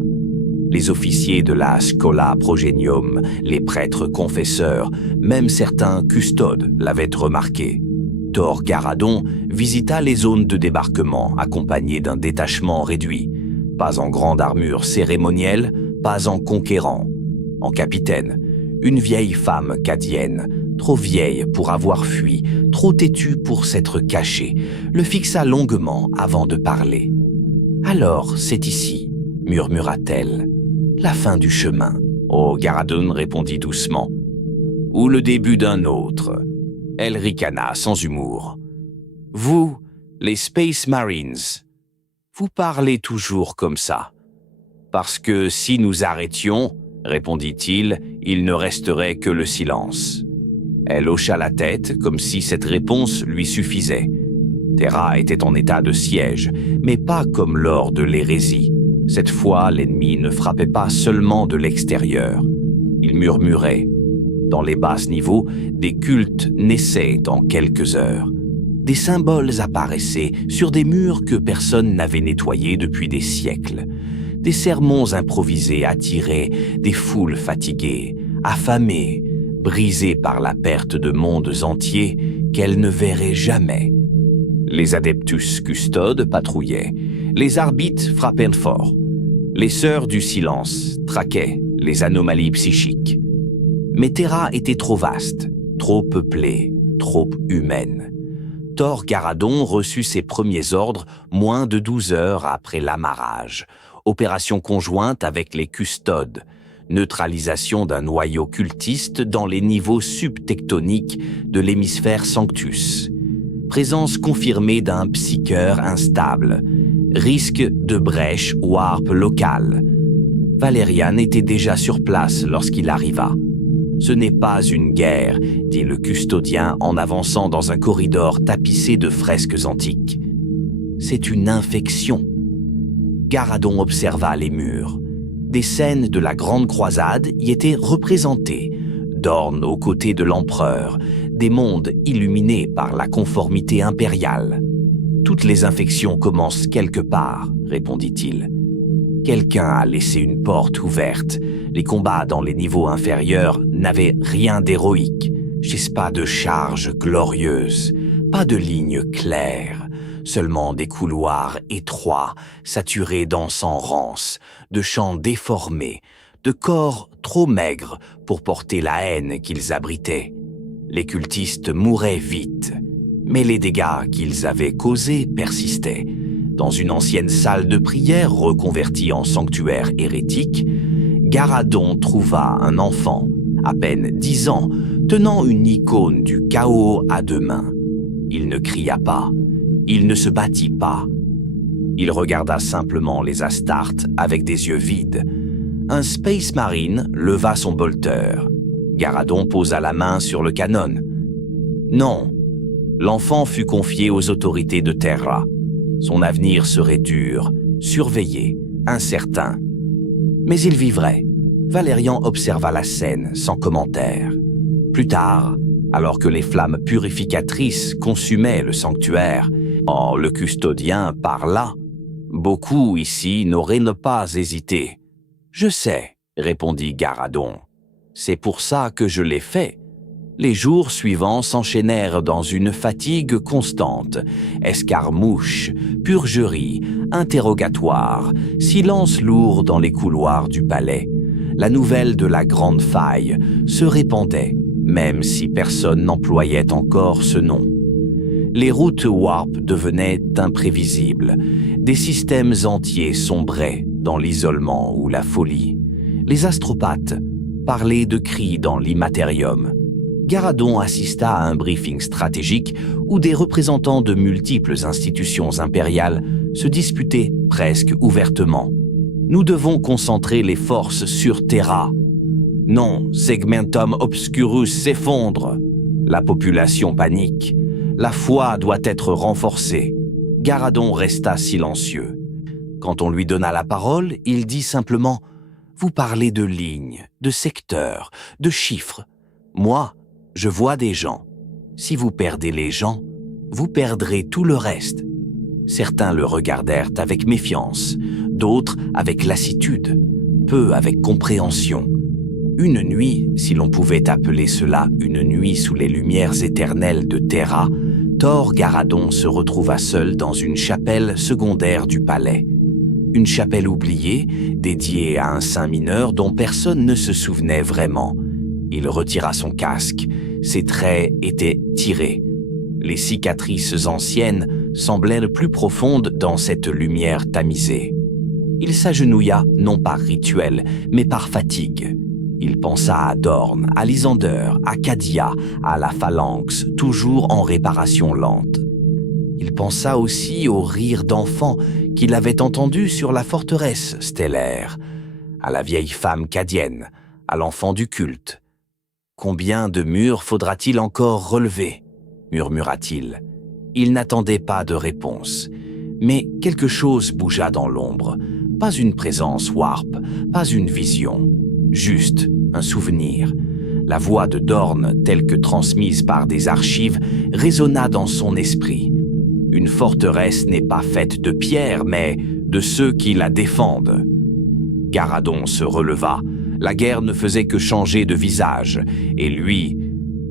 Les officiers de la Schola Progenium, les prêtres confesseurs, même certains custodes l'avaient remarqué. Thor Garadon visita les zones de débarquement accompagné d'un détachement réduit. Pas en grande armure cérémonielle, pas en conquérant. En capitaine, une vieille femme cadienne, trop vieille pour avoir fui, trop têtue pour s'être cachée, le fixa longuement avant de parler. « Alors, c'est ici, » murmura-t-elle. « La fin du chemin. » Oh, Garadon répondit doucement. « Ou le début d'un autre. » Elle ricana sans humour. « Vous, les Space Marines, vous parlez toujours comme ça. Parce que si nous arrêtions, répondit-il, il ne resterait que le silence. Elle hocha la tête comme si cette réponse lui suffisait. Terra était en état de siège, mais pas comme lors de l'hérésie. Cette fois, l'ennemi ne frappait pas seulement de l'extérieur. Il murmurait. Dans les bas niveaux, des cultes naissaient en quelques heures. Des symboles apparaissaient sur des murs que personne n'avait nettoyés depuis des siècles. Des sermons improvisés attiraient des foules fatiguées, affamées, brisées par la perte de mondes entiers qu'elles ne verraient jamais. Les adeptus custodes patrouillaient, les arbitres frappaient fort. Les sœurs du silence traquaient les anomalies psychiques. Mais Terra était trop vaste, trop peuplée, trop humaine. Thor Garadon reçut ses premiers ordres moins de 12 heures après l'amarrage. Opération conjointe avec les custodes, neutralisation d'un noyau cultiste dans les niveaux subtectoniques de l'hémisphère Sanctus. Présence confirmée d'un psycheur instable. Risque de brèche warp locale. Valérian était déjà sur place lorsqu'il arriva. « Ce n'est pas une guerre », dit le custodien en avançant dans un corridor tapissé de fresques antiques. « C'est une infection. » Garadon observa les murs. Des scènes de la Grande Croisade y étaient représentées. Dorn aux côtés de l'empereur, des mondes illuminés par la conformité impériale. « Toutes les infections commencent quelque part », répondit-il. Quelqu'un a laissé une porte ouverte. Les combats dans les niveaux inférieurs n'avaient rien d'héroïque. Pas de charge glorieuse, pas de lignes claires, seulement des couloirs étroits, saturés d'encens rance, de champs déformés, de corps trop maigres pour porter la haine qu'ils abritaient. Les cultistes mouraient vite, mais les dégâts qu'ils avaient causés persistaient. Dans une ancienne salle de prière reconvertie en sanctuaire hérétique, Garadon trouva un enfant, à peine 10 ans, tenant une icône du chaos à 2 mains. Il ne cria pas, il ne se battit pas. Il regarda simplement les Astartes avec des yeux vides. Un Space Marine leva son bolter. Garadon posa la main sur le canon. Non, l'enfant fut confié aux autorités de Terra. Son avenir serait dur, surveillé, incertain. Mais il vivrait. Valérian observa la scène sans commentaire. Plus tard, alors que les flammes purificatrices consumaient le sanctuaire, le custodien parla. Beaucoup ici n'auraient pas hésité. « Je sais », répondit Garadon. « C'est pour ça que je l'ai fait. » Les jours suivants s'enchaînèrent dans une fatigue constante. Escarmouches, purgeries, interrogatoires, silence lourd dans les couloirs du palais. La nouvelle de la Grande Faille se répandait, même si personne n'employait encore ce nom. Les routes warp devenaient imprévisibles. Des systèmes entiers sombraient dans l'isolement ou la folie. Les astropathes parlaient de cris dans l'immatérium. Garadon assista à un briefing stratégique où des représentants de multiples institutions impériales se disputaient presque ouvertement. « Nous devons concentrer les forces sur Terra. » « Non, Segmentum Obscurus s'effondre. » La population panique. La foi doit être renforcée. Garadon resta silencieux. Quand on lui donna la parole, il dit simplement « Vous parlez de lignes, de secteurs, de chiffres. Moi, je vois des gens. Si vous perdez les gens, vous perdrez tout le reste. » Certains le regardèrent avec méfiance, d'autres avec lassitude, peu avec compréhension. Une nuit, si l'on pouvait appeler cela une nuit sous les lumières éternelles de Terra, Thor Garadon se retrouva seul dans une chapelle secondaire du palais. Une chapelle oubliée, dédiée à un saint mineur dont personne ne se souvenait vraiment. Il retira son casque. Ses traits étaient tirés. Les cicatrices anciennes semblaient le plus profondes dans cette lumière tamisée. Il s'agenouilla non par rituel, mais par fatigue. Il pensa à Dorn, à Lysander, à Cadia, à la phalanx, toujours en réparation lente. Il pensa aussi au rire d'enfant qu'il avait entendu sur la forteresse stellaire, à la vieille femme cadienne, à l'enfant du culte. « Combien de murs faudra-t-il encore relever ?» murmura-t-il. Il n'attendait pas de réponse. Mais quelque chose bougea dans l'ombre. Pas une présence warp, pas une vision. Juste un souvenir. La voix de Dorn, telle que transmise par des archives, résonna dans son esprit. Une forteresse n'est pas faite de pierre, mais de ceux qui la défendent. Garadon se releva. La guerre ne faisait que changer de visage, et lui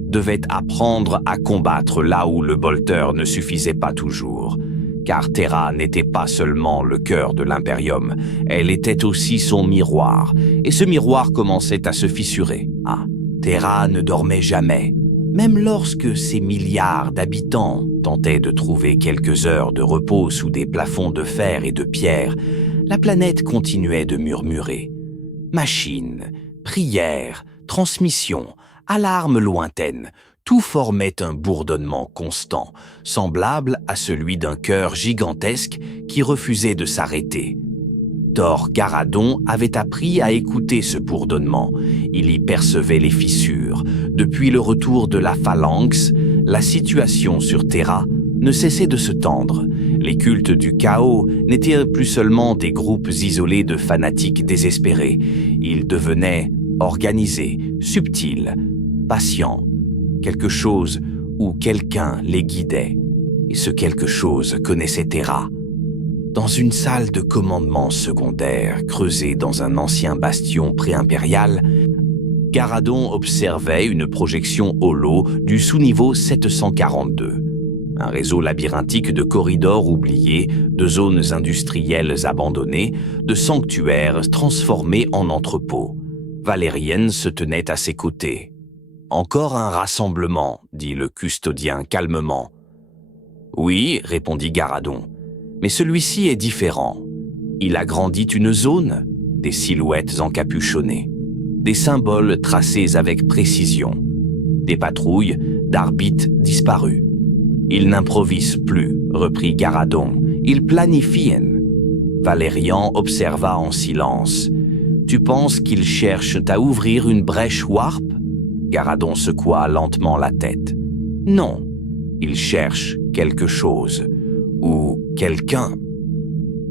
devait apprendre à combattre là où le bolter ne suffisait pas toujours. Car Terra n'était pas seulement le cœur de l'Imperium, elle était aussi son miroir, et ce miroir commençait à se fissurer. Ah, Terra ne dormait jamais. Même lorsque ces milliards d'habitants tentaient de trouver quelques heures de repos sous des plafonds de fer et de pierre, la planète continuait de murmurer. Machines, prières, transmissions, alarmes lointaines, tout formait un bourdonnement constant, semblable à celui d'un cœur gigantesque qui refusait de s'arrêter. Thor Garadon avait appris à écouter ce bourdonnement. Il y percevait les fissures. Depuis le retour de la phalanx, la situation sur Terra ne cessait de se tendre. Les cultes du chaos n'étaient plus seulement des groupes isolés de fanatiques désespérés. Ils devenaient organisés, subtils, patients. Quelque chose ou quelqu'un les guidait. Et ce quelque chose connaissait Terra. Dans une salle de commandement secondaire creusée dans un ancien bastion pré-impérial, Garadon observait une projection holo du sous-niveau 742. Un réseau labyrinthique de corridors oubliés, de zones industrielles abandonnées, de sanctuaires transformés en entrepôts. Valérienne se tenait à ses côtés. « Encore un rassemblement », dit le custodien calmement. « Oui », répondit Garadon, « mais celui-ci est différent. Il agrandit une zone, des silhouettes encapuchonnées, des symboles tracés avec précision, des patrouilles d'arbitres disparus. Il n'improvise plus, reprit Garadon, il planifie. » Valérian observa en silence. « Tu penses qu'il cherche à ouvrir une brèche warp ?» Garadon secoua lentement la tête. « Non, il cherche quelque chose, ou quelqu'un. »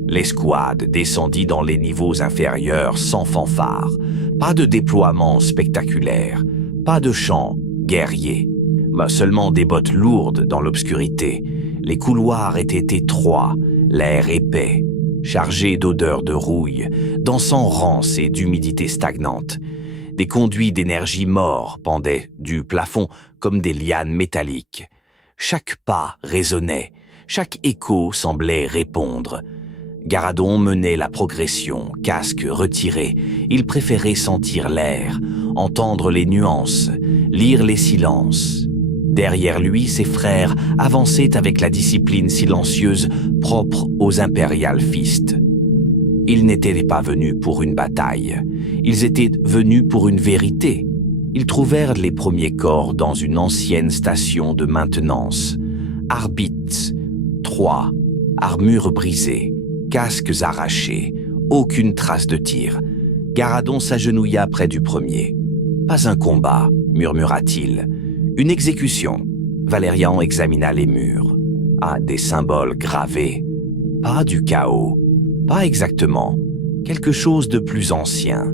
L'escouade descendit dans les niveaux inférieurs sans fanfare. Pas de déploiement spectaculaire, pas de chants guerriers, mais seulement des bottes lourdes dans l'obscurité. Les couloirs étaient étroits, l'air épais, chargé d'odeurs de rouille, d'encens rance et d'humidité stagnante. Des conduits d'énergie morts pendaient du plafond comme des lianes métalliques. Chaque pas résonnait, chaque écho semblait répondre. Garadon menait la progression, casque retiré. Il préférait sentir l'air, entendre les nuances, lire les silences. Derrière lui, ses frères avançaient avec la discipline silencieuse propre aux Imperial Fists. Ils n'étaient pas venus pour une bataille. Ils étaient venus pour une vérité. Ils trouvèrent les premiers corps dans une ancienne station de maintenance. Arbites, 3, armures brisées, casques arrachés, aucune trace de tir. Garadon s'agenouilla près du premier. « Pas un combat », murmura-t-il. « Une exécution. » Valérian examina les murs. « Ah, des symboles gravés. Pas du chaos. Pas exactement. Quelque chose de plus ancien,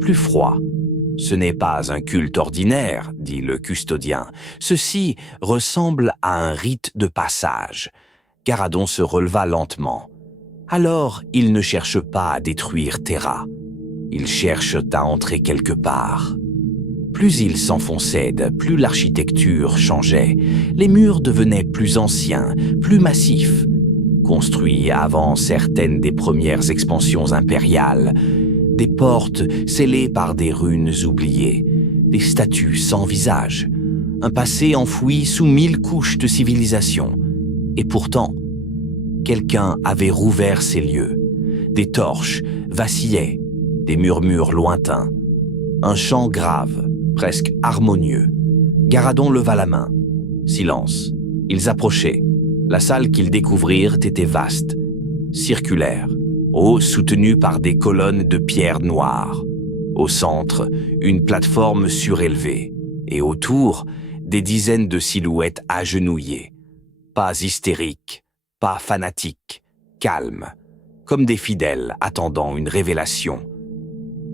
plus froid. » « Ce n'est pas un culte ordinaire, » dit le custodien. « Ceci ressemble à un rite de passage. » Garadon se releva lentement. « Alors, il ne cherche pas à détruire Terra. Il cherche à entrer quelque part. » Plus il s'enfonçait, plus l'architecture changeait. Les murs devenaient plus anciens, plus massifs. Construits avant certaines des premières expansions impériales, des portes scellées par des runes oubliées, des statues sans visage, un passé enfoui sous 1000 couches de civilisation. Et pourtant, quelqu'un avait rouvert ces lieux. Des torches vacillaient, des murmures lointains, un chant grave, presque harmonieux. Garadon leva la main. Silence. Ils approchaient. La salle qu'ils découvrirent était vaste, circulaire. haut soutenu par des colonnes de pierre noire. Au centre, une plateforme surélevée, et autour, des dizaines de silhouettes agenouillées. Pas hystériques, pas fanatiques, calmes, comme des fidèles attendant une révélation.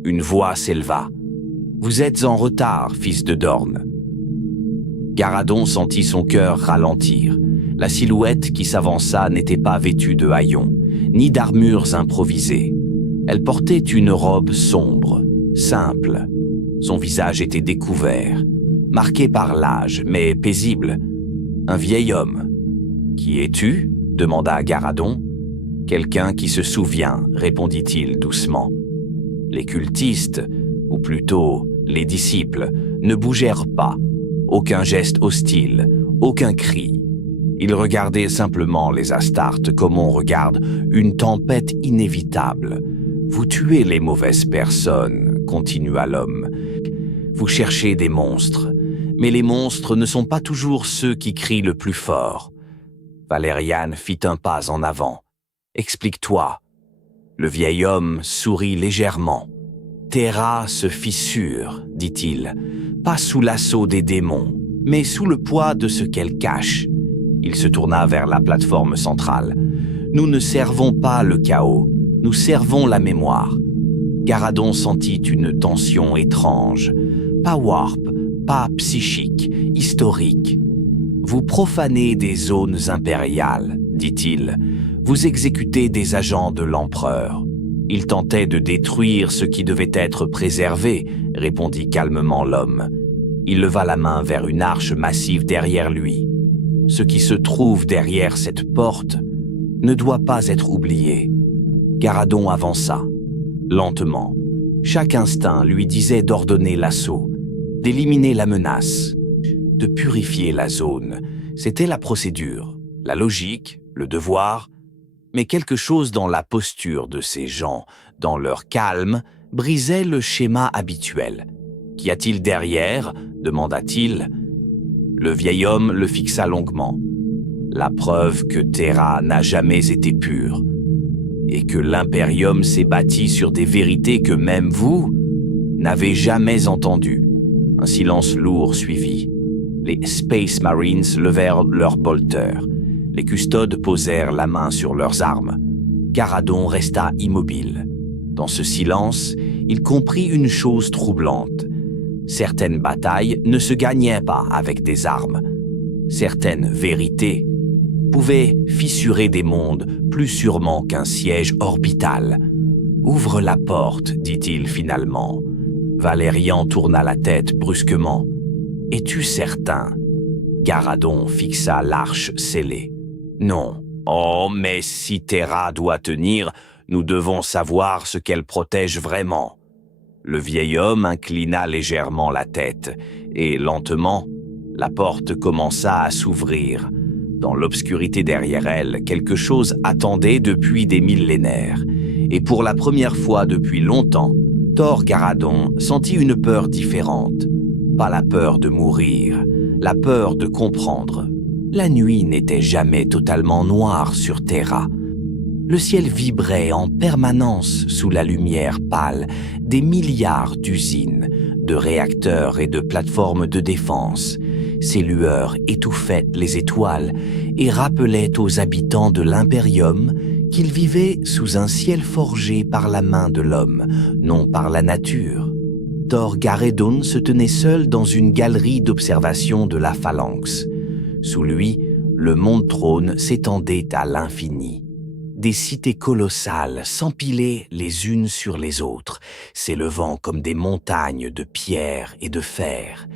Une voix s'éleva. « Vous êtes en retard, fils de Dorn. » Garadon sentit son cœur ralentir. La silhouette qui s'avança n'était pas vêtue de haillons, ni d'armures improvisées. Elle portait une robe sombre, simple. Son visage était découvert, marqué par l'âge, mais paisible. Un vieil homme. « Qui es-tu » demanda Garadon. « Quelqu'un qui se souvient, répondit-il doucement. Les cultistes, ou plutôt les disciples, ne bougèrent pas. Aucun geste hostile, aucun cri. Ils regardaient simplement les Astartes comme on regarde une tempête inévitable. « Vous tuez les mauvaises personnes, » continua l'homme. « Vous cherchez des monstres, mais les monstres ne sont pas toujours ceux qui crient le plus fort. » Valérian fit un pas en avant. « Explique-toi. » Le vieil homme sourit légèrement. « Terra se fissure, dit-il, pas sous l'assaut des démons, mais sous le poids de ce qu'elle cache. » Il se tourna vers la plateforme centrale. « Nous ne servons pas le chaos, nous servons la mémoire. » Garadon sentit une tension étrange. Pas warp, pas psychique, historique. « Vous profanez des zones impériales, dit-il. Vous exécutez des agents de l'empereur. » « Il tentait de détruire ce qui devait être préservé, » répondit calmement l'homme. Il leva la main vers une arche massive derrière lui. Ce qui se trouve derrière cette porte ne doit pas être oublié. Garadon avança, lentement. Chaque instinct lui disait d'ordonner l'assaut, d'éliminer la menace, de purifier la zone. C'était la procédure, la logique, le devoir, mais quelque chose dans la posture de ces gens, dans leur calme, brisait le schéma habituel. « Qu'y a-t-il derrière » demanda-t-il. Le vieil homme le fixa longuement. La preuve que Terra n'a jamais été pure, et que l'Imperium s'est bâti sur des vérités que même vous n'avez jamais entendues. Un silence lourd suivit. Les Space Marines levèrent leurs bolters. Les custodes posèrent la main sur leurs armes. Garadon resta immobile. Dans ce silence, il comprit une chose troublante. Certaines batailles ne se gagnaient pas avec des armes. Certaines vérités pouvaient fissurer des mondes plus sûrement qu'un siège orbital. « Ouvre la porte, dit-il finalement. Valérian tourna la tête brusquement. « Es-tu certain ?» Garadon fixa l'arche scellée. « Non. Oh, mais si Terra doit tenir, nous devons savoir ce qu'elle protège vraiment. » Le vieil homme inclina légèrement la tête, et lentement, la porte commença à s'ouvrir. Dans l'obscurité derrière elle, quelque chose attendait depuis des millénaires. Et pour la première fois depuis longtemps, Thor Garadon sentit une peur différente. Pas la peur de mourir, la peur de comprendre. La nuit n'était jamais totalement noire sur Terra. Le ciel vibrait en permanence sous la lumière pâle des milliards d'usines, de réacteurs et de plateformes de défense. Ces lueurs étouffaient les étoiles et rappelaient aux habitants de l'Imperium qu'ils vivaient sous un ciel forgé par la main de l'homme, non par la nature. Thor Garedon se tenait seul dans une galerie d'observation de la phalanx. Sous lui, le monde-trône s'étendait à l'infini. Des cités colossales s'empilaient les unes sur les autres, s'élevant comme des montagnes de pierre et de fer.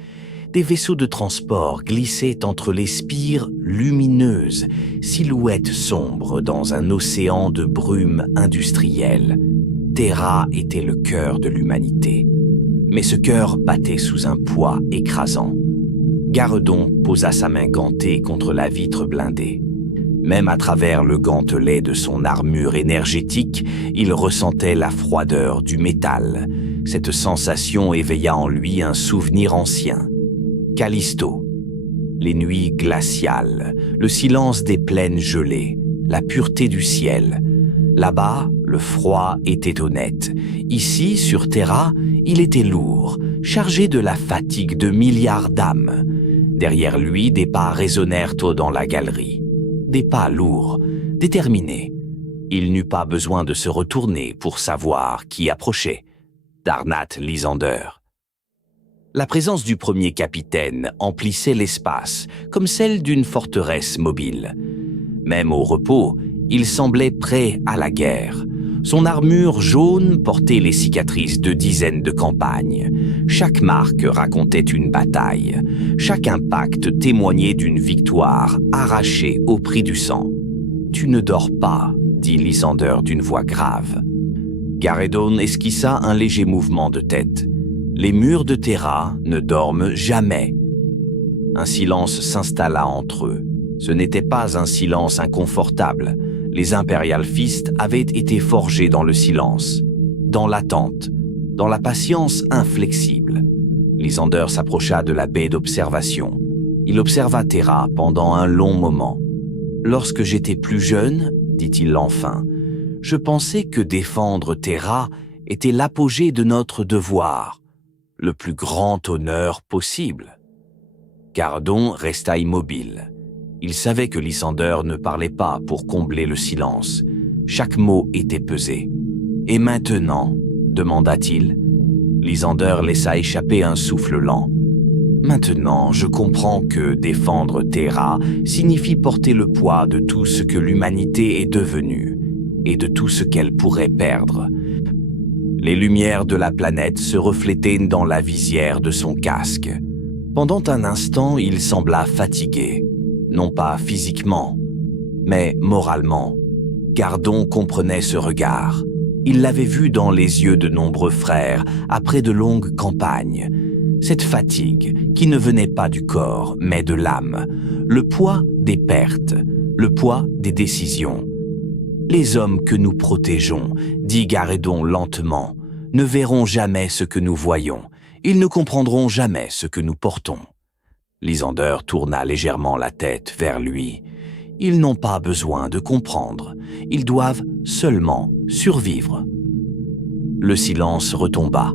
Des vaisseaux de transport glissaient entre les spires lumineuses, silhouettes sombres dans un océan de brume industrielle. Terra était le cœur de l'humanité. Mais ce cœur battait sous un poids écrasant. Garedon posa sa main gantée contre la vitre blindée. Même à travers le gantelet de son armure énergétique, il ressentait la froideur du métal. Cette sensation éveilla en lui un souvenir ancien. Callisto. Les nuits glaciales, le silence des plaines gelées, la pureté du ciel. Là-bas, Le froid était honnête. Ici, sur Terra, il était lourd, chargé de la fatigue de milliards d'âmes. Derrière lui, des pas résonnèrent dans la galerie. Des pas lourds, déterminés. Il n'eut pas besoin de se retourner pour savoir qui approchait. Darnat Lysander. La présence du premier capitaine emplissait l'espace, comme celle d'une forteresse mobile. Même au repos, il semblait prêt à la guerre. Son armure jaune portait les cicatrices de dizaines de campagnes. Chaque marque racontait une bataille. Chaque impact témoignait d'une victoire arrachée au prix du sang. « Tu ne dors pas », dit Lysander d'une voix grave. Garredon esquissa un léger mouvement de tête. Les murs de Terra ne dorment jamais. Un silence s'installa entre eux. Ce n'était pas un silence inconfortable. Les Imperial Fists avaient été forgés dans le silence, dans l'attente, dans la patience inflexible. Lysander s'approcha de la baie d'observation. Il observa Terra pendant un long moment. « Lorsque j'étais plus jeune, dit-il enfin, je pensais que défendre Terra était l'apogée de notre devoir, le plus grand honneur possible. » Garredon resta immobile. Il savait que Lysander ne parlait pas pour combler le silence. Chaque mot était pesé. « Et maintenant ?» demanda-t-il. Lysander laissa échapper un souffle lent. « Maintenant, je comprends que défendre Terra signifie porter le poids de tout ce que l'humanité est devenue et de tout ce qu'elle pourrait perdre. » Les lumières de la planète se reflétaient dans la visière de son casque. Pendant un instant, il sembla fatigué. Non pas physiquement, mais moralement. Garredon comprenait ce regard. Il l'avait vu dans les yeux de nombreux frères après de longues campagnes. Cette fatigue qui ne venait pas du corps, mais de l'âme. Le poids des pertes, le poids des décisions. Les hommes que nous protégeons, dit Garredon lentement, ne verront jamais ce que nous voyons. Ils ne comprendront jamais ce que nous portons. Lysander tourna légèrement la tête vers lui. Ils n'ont pas besoin de comprendre. Ils doivent seulement survivre. Le silence retomba.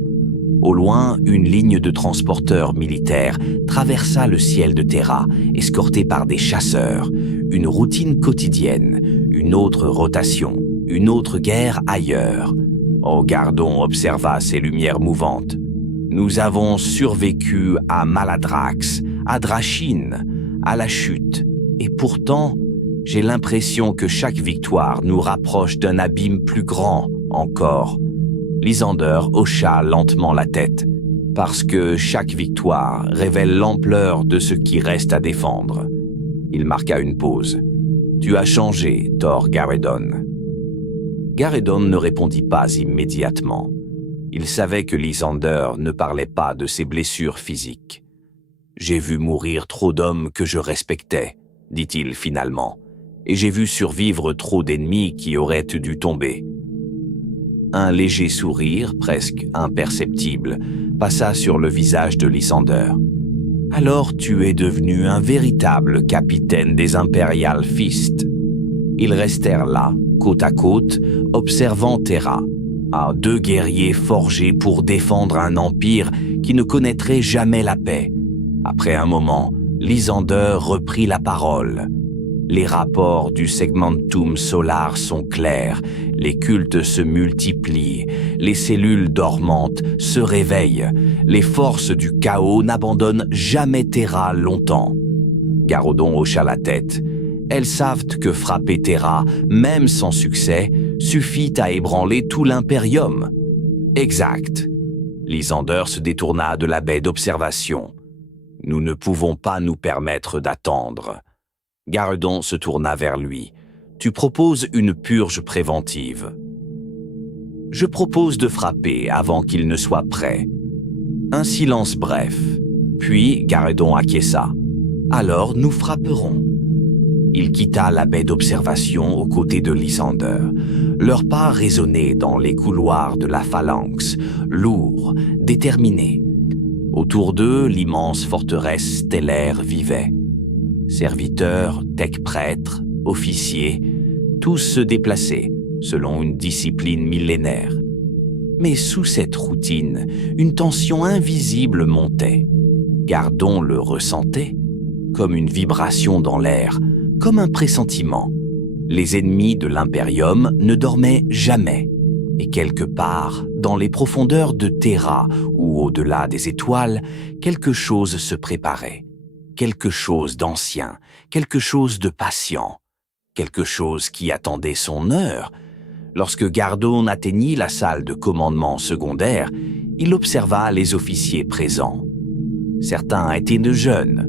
Au loin, une ligne de transporteurs militaires traversa le ciel de Terra, escortée par des chasseurs. Une routine quotidienne, une autre rotation, une autre guerre ailleurs. Oh, Garredon observa ces lumières mouvantes. Nous avons survécu à Maladrax, à Drachine, à la chute. Et pourtant, j'ai l'impression que chaque victoire nous rapproche d'un abîme plus grand encore. Lysander hocha lentement la tête, parce que chaque victoire révèle l'ampleur de ce qui reste à défendre. Il marqua une pause. « Tu as changé, Thor Garredon. » Garredon ne répondit pas immédiatement. Il savait que Lysander ne parlait pas de ses blessures physiques. « J'ai vu mourir trop d'hommes que je respectais, » dit-il finalement, « et j'ai vu survivre trop d'ennemis qui auraient dû tomber. » Un léger sourire, presque imperceptible, passa sur le visage de Lysander. « Alors tu es devenu un véritable capitaine des Imperial Fists. » Ils restèrent là, côte à côte, observant Terra, à deux guerriers forgés pour défendre un empire qui ne connaîtrait jamais la paix. Après un moment, Lysander reprit la parole. Les rapports du segmentum solar sont clairs, les cultes se multiplient, les cellules dormantes se réveillent, les forces du chaos n'abandonnent jamais Terra longtemps. Garredon hocha la tête. Elles savent que frapper Terra, même sans succès, suffit à ébranler tout l'impérium. Exact. Lysander se détourna de la baie d'observation. Nous ne pouvons pas nous permettre d'attendre. Garredon se tourna vers lui. Tu proposes une purge préventive. Je propose de frapper avant qu'il ne soit prêt. Un silence bref. Puis Garredon acquiesça. Alors nous frapperons. Il quitta la baie d'observation aux côtés de Lysander. Leurs pas résonnaient dans les couloirs de la phalanx, lourds, déterminés. Autour d'eux, l'immense forteresse stellaire vivait. Serviteurs, tech-prêtres, officiers, tous se déplaçaient, selon une discipline millénaire. Mais sous cette routine, une tension invisible montait. Gardon le ressentait, comme une vibration dans l'air, comme un pressentiment. Les ennemis de l'Imperium ne dormaient jamais. Et quelque part, dans les profondeurs de Terra ou au-delà des étoiles, quelque chose se préparait. Quelque chose d'ancien, quelque chose de patient, quelque chose qui attendait son heure. Lorsque Gardon atteignit la salle de commandement secondaire, il observa les officiers présents. Certains étaient de jeunes,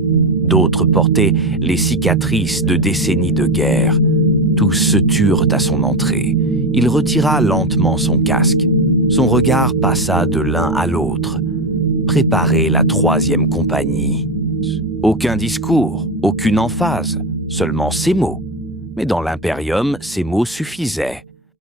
d'autres portaient les cicatrices de décennies de guerre. Tous se turent à son entrée. Il retira lentement son casque. Son regard passa de l'un à l'autre. Préparer la 3e compagnie. Aucun discours, aucune emphase, seulement ces mots. Mais dans l'Imperium, ces mots suffisaient.